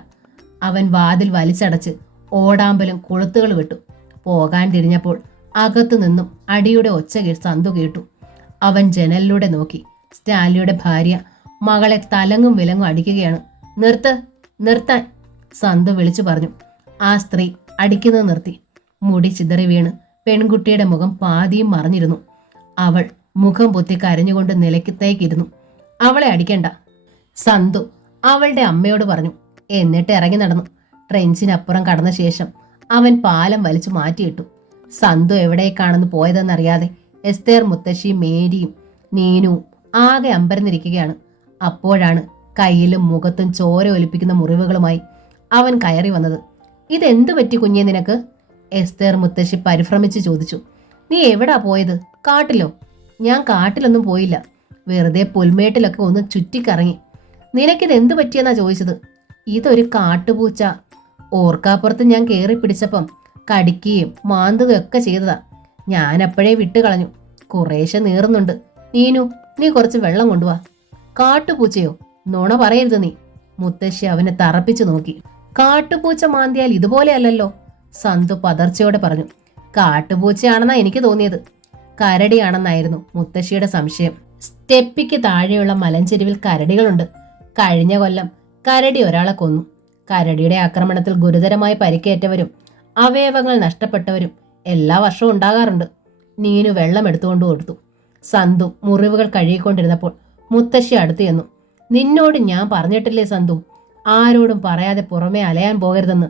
അവൻ വാതിൽ വലിച്ചടച്ച് ഓടാമ്പലും കൊളുത്തുകൾ വിട്ടു. പോകാൻ തിരിഞ്ഞപ്പോൾ അകത്തു നിന്നും അടിയുടെ ഒച്ച സന്തു കേട്ടു. അവൻ ജനലിലൂടെ നോക്കി. സ്റ്റാൻലിയുടെ ഭാര്യ മകളെ തലങ്ങും വിലങ്ങും അടിക്കുകയാണ്. നിർത്താൻ, സന്തു വിളിച്ചു പറഞ്ഞു. ആ സ്ത്രീ അടിക്കുന്നത് നിർത്തി. മുടി ചിതറി വീണ് പെൺകുട്ടിയുടെ മുഖം പാതിയും മറിഞ്ഞിരുന്നു. അവൾ മുഖം പൊത്തി കരഞ്ഞുകൊണ്ട് നിലത്തേക്കിരുന്നു. അവളെ അടിക്കണ്ട, സന്തു അവളുടെ അമ്മയോട് പറഞ്ഞു. എന്നിട്ട് ഇറങ്ങി നടന്നു. ട്രെഞ്ചിനപ്പുറം കടന്ന ശേഷം അവൻ പാലം വലിച്ചു മാറ്റിയിട്ടു. സന്തു എവിടേക്കാണെന്ന് പോയതെന്നറിയാതെ എസ്തേർ മുത്തശ്ശിയും മേരിയും നീനുവും ആകെ അമ്പരന്നിരിക്കുകയാണ്. അപ്പോഴാണ് കയ്യിലും മുഖത്തും ചോര ഒലിപ്പിക്കുന്ന മുറിവുകളുമായി അവൻ കയറി വന്നത്. ഇതെന്തു പറ്റി കുഞ്ഞെ നിനക്ക്? എസ്തേർ മുത്തശ്ശി പരിഭ്രമിച്ച് ചോദിച്ചു. നീ എവിടാ പോയത്? കാട്ടിലോ? ഞാൻ കാട്ടിലൊന്നും പോയില്ല, വെറുതെ പുൽമേട്ടിലൊക്കെ ഒന്ന് ചുറ്റിക്കറങ്ങി. നിനക്കിത് എന്തു പറ്റിയെന്നാ ചോദിച്ചത്? ഇതൊരു കാട്ടുപൂച്ച. ഓർക്കാപ്പുറത്ത് ഞാൻ കയറി പിടിച്ചപ്പം കടിക്കുകയും മാന്തുകയും ഒക്കെ ചെയ്തതാ. ഞാൻ അപ്പോഴേ വിട്ടുകളഞ്ഞു. കുറേശ്ശെ നീറുന്നുണ്ട്. നീനു, നീ കുറച്ച് വെള്ളം കൊണ്ടുവാ. കാട്ടുപൂച്ചയോ? നുണ പറയരുത് നീ. മുത്തശ്ശി അവനെ തറപ്പിച്ചു നോക്കി. കാട്ടുപൂച്ച മാന്തിയാൽ ഇതുപോലെയല്ലല്ലോ, സന്തു പതർച്ചയോടെ പറഞ്ഞു. കാട്ടുപൂച്ചയാണെന്നാ എനിക്ക് തോന്നിയത്. കരടിയാണെന്നായിരുന്നു മുത്തശ്ശിയുടെ സംശയം. സ്റ്റെപ്പിക്ക് താഴെയുള്ള മലഞ്ചെരുവിൽ കരടികളുണ്ട്. കഴിഞ്ഞ കൊല്ലം കരടി ഒരാളെ കൊന്നു. കരടിയുടെ ആക്രമണത്തിൽ ഗുരുതരമായി പരിക്കേറ്റവരും അവയവങ്ങൾ നഷ്ടപ്പെട്ടവരും എല്ലാ വർഷവും ഉണ്ടാകാറുണ്ട്. നീനു വെള്ളം എടുത്തുകൊണ്ട് കൊടുത്തു. സന്തു മുറിവുകൾ കഴുകിക്കൊണ്ടിരുന്നപ്പോൾ മുത്തശ്ശി അടുത്തു ചെന്നു. നിന്നോട് ഞാൻ പറഞ്ഞിട്ടില്ലേ സന്തു, ആരോടും പറയാതെ പുറമെ അലയാൻ പോകരുതെന്ന്?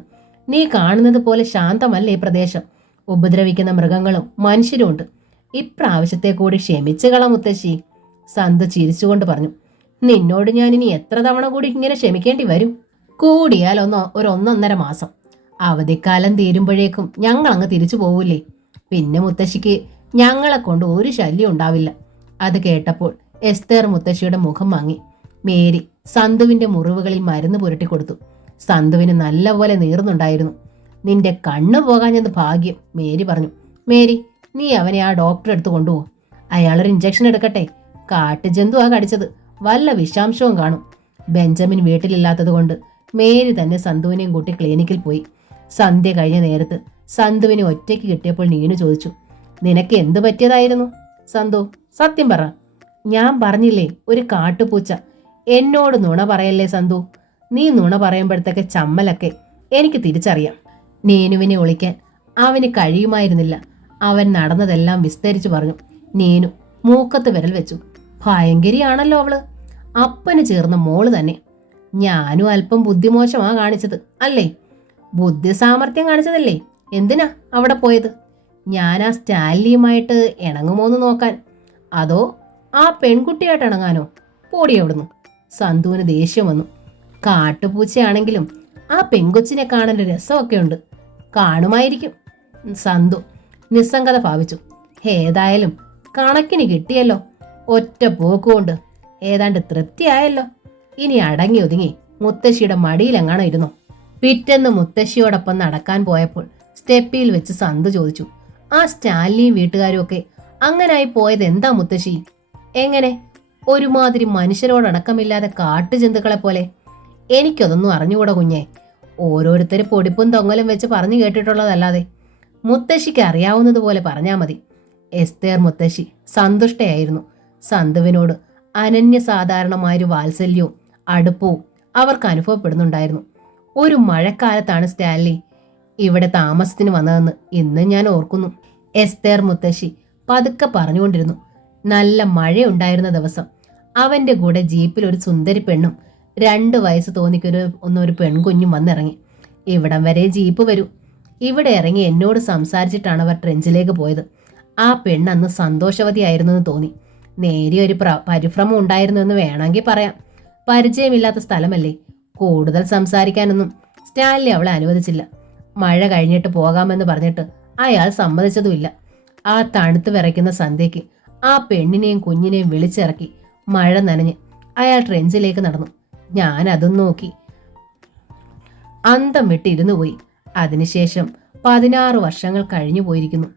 നീ കാണുന്നത് പോലെ ശാന്തമല്ല ഈ പ്രദേശം. ഉപദ്രവിക്കുന്ന മൃഗങ്ങളും മനുഷ്യരും ഉണ്ട്. ഇപ്രാവശ്യത്തെ കൂടി ക്ഷമിച്ചു കള മുത്തശ്ശി, സന്തു ചിരിച്ചുകൊണ്ട് പറഞ്ഞു. നിന്നോട് ഞാൻ ഇനി എത്ര തവണ കൂടി ഇങ്ങനെ ക്ഷമിക്കേണ്ടി വരും? കൂടിയാൽ ഒരു 1.5 മാസം. അവധിക്കാലം തീരുമ്പോഴേക്കും ഞങ്ങൾ അങ്ങ് തിരിച്ചു പോവില്ലേ? പിന്നെ മുത്തശ്ശിക്ക് ഞങ്ങളെ കൊണ്ട് ഒരു ശല്യം ഉണ്ടാവില്ല. അത് കേട്ടപ്പോൾ എസ്തേർ മുത്തശ്ശിയുടെ മുഖം മങ്ങി. മേരി സന്തുവിന്റെ മുറിവുകളിൽ മരുന്ന് പുരട്ടി കൊടുത്തു. സന്തുവിന് നല്ലപോലെ നീറുന്നുണ്ടായിരുന്നു. നിന്റെ കണ്ണു പോകാഞ്ഞെന്ന് ഭാഗ്യം, മേരി പറഞ്ഞു. മേരി, നീ അവനെ ആ ഡോക്ടറെ അടുത്ത് കൊണ്ടുപോകും. അയാളൊരു ഇഞ്ചക്ഷൻ എടുക്കട്ടെ. കാട്ടുജന്തുവാ കടിച്ചത്, വല്ല വിഷാംശവും കാണും. ബെഞ്ചമിൻ വീട്ടിലില്ലാത്തത് കൊണ്ട് മേരി തന്നെ സന്തുവിനെയും കൂട്ടി ക്ലിനിക്കിൽ പോയി. സന്ധ്യ കഴിഞ്ഞ നേരത്ത് സന്തുവിനെ ഒറ്റയ്ക്ക് കിട്ടിയപ്പോൾ നീനു ചോദിച്ചു, നിനക്ക് എന്തു പറ്റിയതായിരുന്നു സന്തു? സത്യം പറ. ഞാൻ പറഞ്ഞില്ലേ, ഒരു കാട്ടുപൂച്ച. എന്നോട് നുണ പറയല്ലേ സന്തു. നീ നുണ പറയുമ്പോഴത്തേക്ക് ചമ്മലൊക്കെ എനിക്ക് തിരിച്ചറിയാം. നീനുവിനെ ഒളിക്കാൻ അവന് കഴിയുമായിരുന്നില്ല. അവൻ നടന്നതെല്ലാം വിസ്തരിച്ചു പറഞ്ഞു. നീനു മൂക്കത്ത് വിരൽ വെച്ചു. ഭയങ്കരിയാണല്ലോ അവള്. അപ്പന് ചേർന്ന മോള് തന്നെ. ഞാനും അല്പം ബുദ്ധിമോശമാ കാണിച്ചത് അല്ലേ? ബുദ്ധി സാമർഥ്യം കാണിച്ചതല്ലേ? എന്തിനാ അവിടെ പോയത്? ഞാൻ ആ സ്റ്റാൻലിയുമായിട്ട് ഇണങ്ങുമോന്ന് നോക്കാൻ, അതോ ആ പെൺകുട്ടിയായിട്ട് ഇണങ്ങാനോ? പോടി അവിടുന്ന്. സന്തുവിന് ദേഷ്യം വന്നു. കാട്ടുപൂച്ചയാണെങ്കിലും ആ പെൺകൊച്ചിനെ കാണാൻ ഒരു രസമൊക്കെ ഉണ്ട്. കാണുമായിരിക്കും, സന്തു നിസ്സംഗത ഭാവിച്ചു. ഏതായാലും കണക്കിന് കിട്ടിയല്ലോ. ഒറ്റ പോക്കുകൊണ്ട് ഏതാണ്ട് തൃപ്തിയായല്ലോ. ഇനി അടങ്ങി ഒതുങ്ങി മുത്തശ്ശിയുടെ മടിയിലെങ്ങാണോ ഇരുന്നോ? പിറ്റെന്ന് മുത്തശ്ശിയോടൊപ്പം നടക്കാൻ പോയപ്പോൾ സ്റ്റെപ്പിയിൽ വെച്ച് സന്തു ചോദിച്ചു, ആ സ്റ്റാൻലിയും വീട്ടുകാരും ഒക്കെ അങ്ങനായി പോയത് എന്താ മുത്തശ്ശി? എങ്ങനെ? ഒരുമാതിരി മനുഷ്യരോടടക്കമില്ലാതെ കാട്ടുജന്തുക്കളെ പോലെ. എനിക്കതൊന്നും അറിഞ്ഞുകൂടാ കുഞ്ഞെ. ഓരോരുത്തർ പൊടിപ്പും തൊങ്ങലും വെച്ച് പറഞ്ഞു കേട്ടിട്ടുള്ളതല്ലാതെ. മുത്തശ്ശിക്ക് അറിയാവുന്നതുപോലെ പറഞ്ഞാൽ മതി. എസ്തേർ മുത്തശ്ശി സന്തുഷ്ടയായിരുന്നു. സന്തുവിനോട് അനന്യസാധാരണമായൊരു വാത്സല്യവും അടുപ്പവും അവർക്ക് അനുഭവപ്പെടുന്നുണ്ടായിരുന്നു. ഒരു മഴക്കാലത്താണ് സ്റ്റാൻലി ഇവിടെ താമസത്തിന് വന്നതെന്ന് ഇന്ന് ഞാൻ ഓർക്കുന്നു. എസ്തേർ മുത്തശ്ശി പതുക്കെ പറഞ്ഞുകൊണ്ടിരുന്നു. നല്ല മഴയുണ്ടായിരുന്ന ദിവസം അവന്റെ കൂടെ ജീപ്പിൽ ഒരു സുന്ദരി പെണ്ണും 2 വയസ്സ് തോന്നിക്കൊരു പെൺകുഞ്ഞും വന്നിറങ്ങി. ഇവിടം വരെ ജീപ്പ് വരൂ. ഇവിടെ ഇറങ്ങി എന്നോട് സംസാരിച്ചിട്ടാണ് അവർ ട്രെഞ്ചിലേക്ക് പോയത്. ആ പെണ്ണന്ന് സന്തോഷവതിയായിരുന്നു എന്ന് തോന്നി. നേരിയൊരു പരിഭ്രമം ഉണ്ടായിരുന്നു എന്ന് വേണമെങ്കിൽ പറയാം. പരിചയമില്ലാത്ത സ്ഥലമല്ലേ. കൂടുതൽ സംസാരിക്കാനൊന്നും സ്റ്റാൻലി അവളെ അനുവദിച്ചില്ല. മഴ കഴിഞ്ഞിട്ട് പോകാമെന്ന് പറഞ്ഞിട്ട് അയാൾ സമ്മതിച്ചതുമില്ല. ആ തണുത്ത് വിറയ്ക്കുന്ന സന്ധ്യയ്ക്ക് ആ പെണ്ണിനെയും കുഞ്ഞിനെയും വിളിച്ചിറക്കി മഴ നനഞ്ഞ് അയാൾ ട്രെഞ്ചിലേക്ക് നടന്നു. ഞാൻ അതും നോക്കി അന്തം വിട്ടിരുന്നു പോയി. അതിനുശേഷം 16 വർഷങ്ങൾ കഴിഞ്ഞു പോയിരിക്കുന്നു.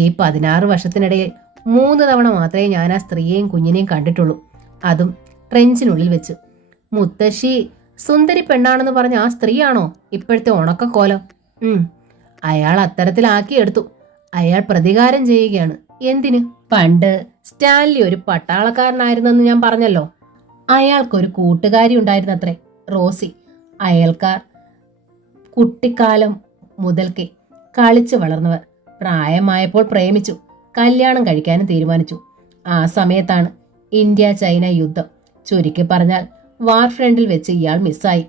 ഈ 16 വർഷത്തിനിടയിൽ 3 തവണ മാത്രമേ ഞാൻ ആ സ്ത്രീയെയും കുഞ്ഞിനെയും കണ്ടിട്ടുള്ളൂ. അതും ട്രെഞ്ചിനുള്ളിൽ വെച്ച്. മുത്തശ്ശി സുന്ദരി പെണ്ണാണെന്ന് പറഞ്ഞ ആ സ്ത്രീയാണോ ഇപ്പോഴത്തെ ഉണക്കക്കോലം? അയാൾ അത്തരത്തിലാക്കിയെടുത്തു. അയാൾ പ്രതികാരം ചെയ്യുകയാണ്. എന്തിന്? പണ്ട് സ്റ്റാൻലി ഒരു പട്ടാളക്കാരനായിരുന്നെന്ന് ഞാൻ പറഞ്ഞല്ലോ. അയാൾക്കൊരു കൂട്ടുകാരി ഉണ്ടായിരുന്നത്രേ, റോസി. അയൽക്കാർ കുട്ടിക്കാലം മുതൽക്കേ കളിച്ചു വളർന്നവർ. പ്രായമായപ്പോൾ പ്രേമിച്ചു, കല്യാണം കഴിക്കാനും തീരുമാനിച്ചു. ആ സമയത്താണ് ഇന്ത്യ ചൈന യുദ്ധം. ചുരുക്കി പറഞ്ഞാൽ വാർ ഫ്രണ്ടിൽ വെച്ച് ഇയാൾ മിസ്സായി.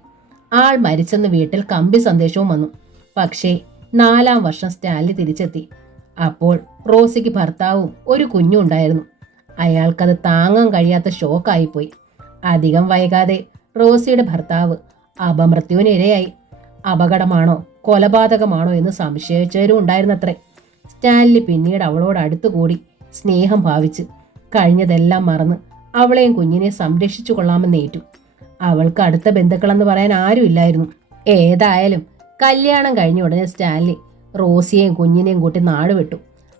ആൾ മരിച്ചെന്ന് വീട്ടിൽ കമ്പി സന്ദേശവും വന്നു. പക്ഷേ 4-ാം വർഷം സ്റ്റാൻലി തിരിച്ചെത്തി. അപ്പോൾ റോസിക്ക് ഭർത്താവും ഒരു കുഞ്ഞും ഉണ്ടായിരുന്നു. അയാൾക്കത് താങ്ങാൻ കഴിയാത്ത ഷോക്കായിപ്പോയി. അധികം വൈകാതെ റോസിയുടെ ഭർത്താവ് അപമൃത്യുവിന് ഇരയായി. അപകടമാണോ കൊലപാതകമാണോ എന്ന് സംശയിച്ചവരും ഉണ്ടായിരുന്നത്രേ. സ്റ്റാൻലി പിന്നീട് അവളോട് അടുത്തുകൂടി സ്നേഹം ഭാവിച്ച് കഴിഞ്ഞതെല്ലാം മറന്ന് അവളെയും കുഞ്ഞിനെ സംരക്ഷിച്ചു കൊള്ളാമെന്നേറ്റു. അവൾക്ക് അടുത്ത ബന്ധുക്കളെന്ന് പറയാൻ ആരുമില്ലായിരുന്നു. ഏതായാലും കല്യാണം കഴിഞ്ഞ ഉടനെ സ്റ്റാൻലി റോസിയെയും കുഞ്ഞിനെയും കൂട്ടി നാട് വിട്ടു.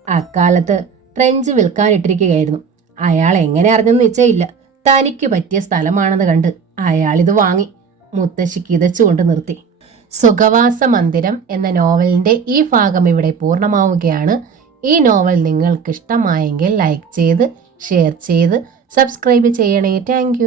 അക്കാലത്ത് ട്രെഞ്ച് വിൽക്കാനിട്ടിരിക്കുകയായിരുന്നു. അയാൾ എങ്ങനെ അറിഞ്ഞെന്ന് നിശ്ചയില്ല. തനിക്ക് പറ്റിയ സ്ഥലമാണെന്ന് കണ്ട് അയാളിത് വാങ്ങി മുത്തശ്ശി കിതച്ചുകൊണ്ട് നിർത്തി. സുഖവാസ മന്ദിരം എന്ന നോവലിന്റെ ഈ ഭാഗം ഇവിടെ പൂർണ്ണമാവുകയാണ്. ഈ നോവൽ നിങ്ങൾക്ക് ഇഷ്ടമായെങ്കിൽ ലൈക്ക് ചെയ്ത് ഷെയർ ചെയ്ത് സബ്സ്ക്രൈബ് ചെയ്യണേ. താങ്ക്